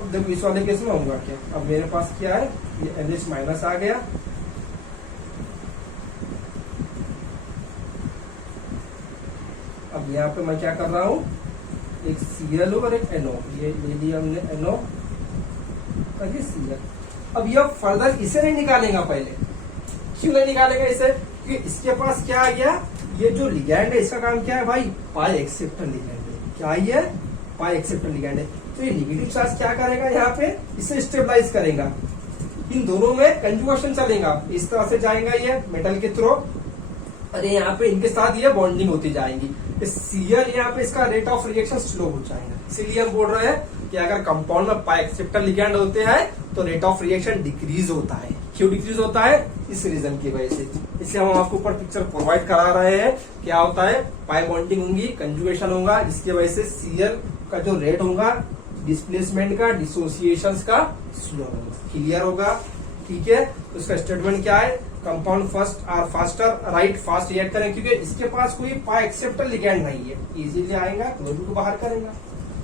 अब देखो इस वाले केस में होगा क्या। अब मेरे पास क्या है, ये NH माइनस आ गया, अब यहाँ पे मैं क्या कर रहा हूँ, एक Cl और एक NO, ये ले लिया हमने NO और ये Cl। अब यह फर्दर इसे नहीं निकालेगा, पहले क्यों नहीं निकालेगा इसे, क्योंकि इसके पास क्या आ गया, ये जो लिगैंड है इसका काम क्या है भाई, पाई एक्सेप्टर लिगैंड है। क्या ये पाई एक्सेप्टर लिगैंड है, तो ये निगेटिव चार्ज क्या करेगा, यहाँ पे इसे स्टेबलाइज करेगा। इन दोनों में कंजुगेशन चलेगा, इस तरह से जाएगा ये मेटल के थ्रू, और यहाँ पे इनके साथ ये बॉन्डिंग होती जाएगी। Cl यहाँ पे इसका रेट ऑफ रिएक्शन स्लो हो जाएगा। इसीलिए हम बोल रहे हैं कि अगर कंपाउंड में पाई एक्सेप्टर लिगैंड होते हैं तो रेट ऑफ रिएक्शन डिक्रीज होता है। क्यों डिक्रीज होता है, इस रीजन की वजह से। इसलिए हम आपको ऊपर पिक्चर प्रोवाइड करा रहे हैं, क्या होता है, पाई बॉन्डिंग होंगी, कंजुगेशन होगा, जिसकी वजह से Cl का जो रेट होगा डिस्प्लेसमेंट का, डिसोसिएशन का स्लो होगा, क्लियर होगा। ठीक है, तो इसका स्टेटमेंट क्या है, compound first are faster, right fast react करें, क्योंकि इसके पास कोई पाई एक्सेप्टर लिगैंड नहीं है, इजीली आएगा क्लोरीन को बाहर करेगा।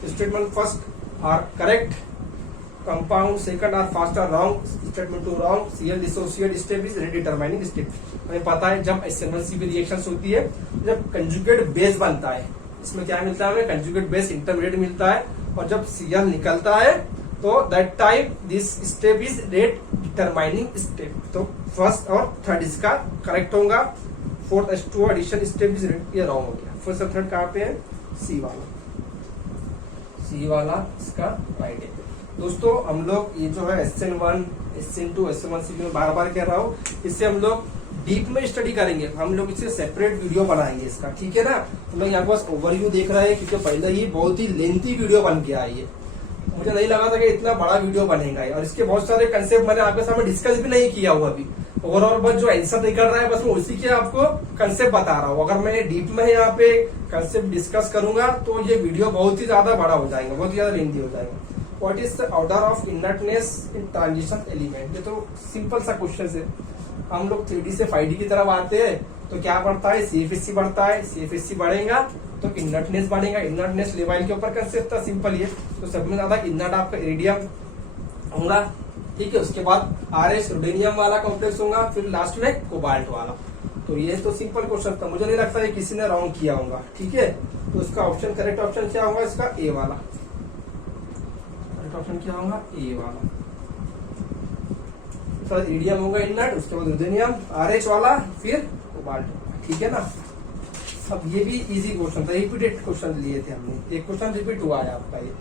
Statement first are correct, compound second are fast are wrong, statement two wrong, Cl dissociate step is rate determining step. हमें पता है जब SN1CB रिएक्शन होती है, जब कंजुगेट बेस बनता है, इसमें क्या मिलता है हमें, कंजुगेट बेस इंटरमीडिएट मिलता है, और जब Cl निकलता है तो that time this step is rate determining step. तो फर्स्ट और थर्ड इसका करेक्ट होगा, fourth H2O addition step is ये रॉन्ग हो गया। फर्स्ट और थर्ड कहाँ पे है, सी वाला इसका राइट है। दोस्तों हम लोग ये जो है SN1, SN2, SN1CB में बार बार कह रहा हूँ, इससे हम लोग डीप में स्टडी करेंगे, हम लोग इससे सेपरेट वीडियो बनाएंगे इसका, ठीक है ना। हम लोग यहाँ पास ओवरव्यू देख रहे हैं, क्योंकि पहले ही बहुत ही लेंथी वीडियो बन गया है ये, मुझे नहीं लगा था कि इतना बड़ा वीडियो बनेगा, और इसके बहुत सारे कंसेप्ट मैंने आपके सामने डिस्कस भी नहीं किया हुआ अभी। ओवरऑल बस जो आंसर निकल रहा है बस मैं उसी के आपको कंसेप्ट बता रहा हूँ। अगर मैं डीप में यहाँ पे कंसेप्ट डिस्कस करूंगा तो ये वीडियो बहुत ही ज्यादा बड़ा हो जाएगा, बहुत ही ज्यादा लेंथी हो जाएगा। What is the order of inertness in transition element, ये तो सिंपल सा क्वेश्चन है। हम लोग 3D से 5D की तरफ आते हैं तो क्या बढ़ता है, CFSC बढ़ता है, CFSC बढ़ेगा तो इनर्टनेस बढ़ेगा, इनर्टनेस लेवल के ऊपर कंसेप्ट था, सिंपल ये। तो सब में ज्यादा इनर्ट आपका इरिडियम होगा, ठीक है। उसके बाद RH रुडेनियम वाला कॉम्प्लेक्स होगा, फिर लास्ट में कोबाल्ट वाला। तो ये तो सिंपल क्वेश्चन था, मुझे नहीं लगता है किसी ने रॉन्ग किया होगा, ठीक है। तो इसका ऑप्शन करेक्ट ऑप्शन क्या होगा, इसका ए वाला करेक्ट ऑप्शन क्या होगा, ए वाला। इरिडियम होगा इनर्ट, उसके बाद रुडेनियम, RH वाला, फिर कोबाल्ट, ठीक है ना। अब ये भी इजी क्वेश्चन था, रिपीटेड क्वेश्चन लिए थे हमने, एक क्वेश्चन रिपीट हुआ है आपका, ये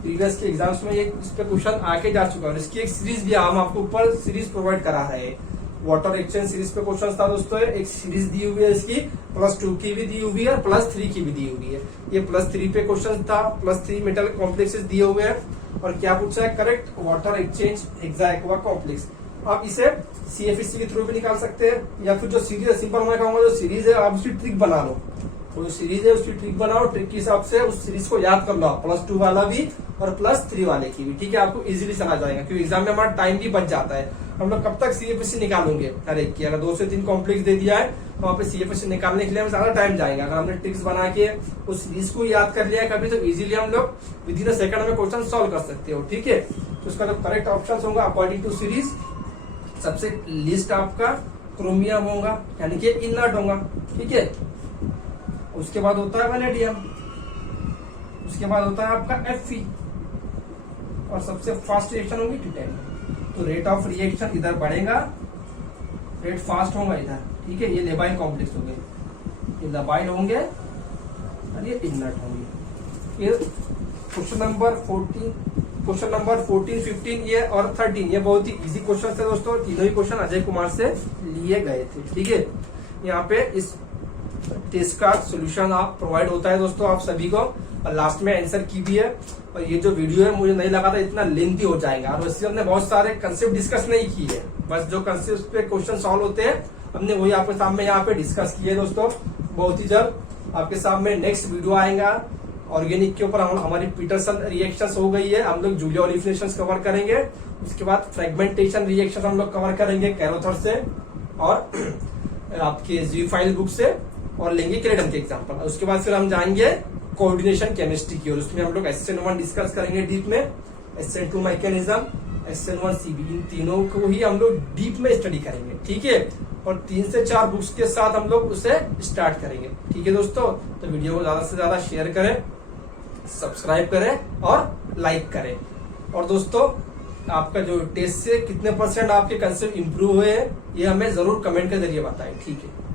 प्रीवियस के एग्जाम्स में ये इस पे क्वेश्चन आके जा चुका है। और इसकी एक सीरीज भी हम आपको ऊपर सीरीज प्रोवाइड करा है, वाटर एक्सचेंज सीरीज पे क्वेश्चन था दोस्तों, एक सीरीज दी हुई है इसकी, +2 की भी दी हुई है और +3 की भी दी हुई है। ये +3 पे क्वेश्चन था, +3 मेटल कॉम्प्लेक्सेस दिए हुए हैं, और क्या पूछा है, correct water exchange hexa complex. आप इसे CFSC के थ्रू भी निकाल सकते हैं, या फिर जो सीरीज है, सिंपल मैं कहूंगा जो सीरीज है आप उसकी ट्रिक बना लो, तो जो सीरीज है उसकी ट्रिक बनाओ, ट्रिक के हिसाब से उस सीरीज को याद कर लो, +2 वाला भी और +3 वाले की भी, ठीक है। आपको इजीली चला जाएगा, क्योंकि एग्जाम में हमारा टाइम भी बच जाता है। हम लोग कब तक CFSC निकालेंगे, हर एक की, अगर 2 से 3 कॉम्प्लेक्स दे दिया है तो वहाँ पे CFSC निकालने के लिए हमें ज्यादा टाइम जाएगा। अगर हमने ट्रिक्स बना के उस सीरीज को याद कर लिया है कभी, तो इजीली हम लोग विदिन अ सेकंड में क्वेश्चन सॉल्व कर सकते हो, ठीक है। तो उसका जो करेक्ट ऑप्शन होगा अकॉर्डिंग टू सीरीज, सबसे लिस्ट आपका क्रोमियम होगा, यानी कि इनर्ट होगा, ठीक है। उसके बाद होता है वैनेडियम, उसके बाद होता है आपका Fe, और सबसे फास्ट रिएक्शन होगी टिटेनियम। तो रेट ऑफ रिएक्शन इधर बढ़ेगा, रेट फास्ट होगा इधर, ठीक है। ये लेबाइल कॉम्प्लेक्स हो गए, ये लबाइल होंगे और ये इनर्ट होंगे। ये क्वेश्चन नंबर 14, 15 ये और 13 ये बहुत ही इजी क्वेश्चन थे दोस्तों, तीनों ही क्वेश्चन अजय कुमार से लिए गए थे, ठीक है। यहाँ पे इस टेस्ट का सोल्यूशन आप प्रोवाइड होता है दोस्तों आप सभी को, और लास्ट में आंसर की भी है। और ये जो वीडियो है मुझे नहीं लगा था इतना लेंथी हो जाएगा, और वैसे हमने बहुत सारे कंसेप्ट डिस्कस नहीं किए है, बस जो कंसेप्ट पे क्वेश्चन सॉल्व होते हैं हमने वही आपके सामने यहाँ पे डिस्कस किए दोस्तों। बहुत ही जल्द आपके सामने नेक्स्ट वीडियो आएगा ऑर्गेनिक के ऊपर, हमारी पीटरसन रिएक्शंस हो गई है, हम लोग जूलिया ओलिफिनेशंस कवर करेंगे। उसके बाद फ्रेगमेंटेशन रिएक्शन हम लोग कवर करेंगे कैरोथर से और आपके जी फाइल बुक से, और लेंगे क्रेडम के एग्जाम्पल। उसके बाद फिर हम जाएंगे कोऑर्डिनेशन केमिस्ट्री की, और उसमें हम लोग SN1 डिस्कस करेंगे डीप में, SN2 मैकेनिज्म, SN1CB, इन तीनों को ही हम लोग डीप में स्टडी करेंगे, ठीक है। और 3 से 4 बुक्स के साथ हम लोग उसे स्टार्ट करेंगे, ठीक है दोस्तों। तो वीडियो को ज्यादा से ज्यादा शेयर करें, सब्सक्राइब करें और लाइक करें। और दोस्तों आपका जो टेस्ट से कितने % आपके कंसेप्ट इंप्रूव हुए हैं ये हमें जरूर कमेंट के जरिए बताएं, ठीक है।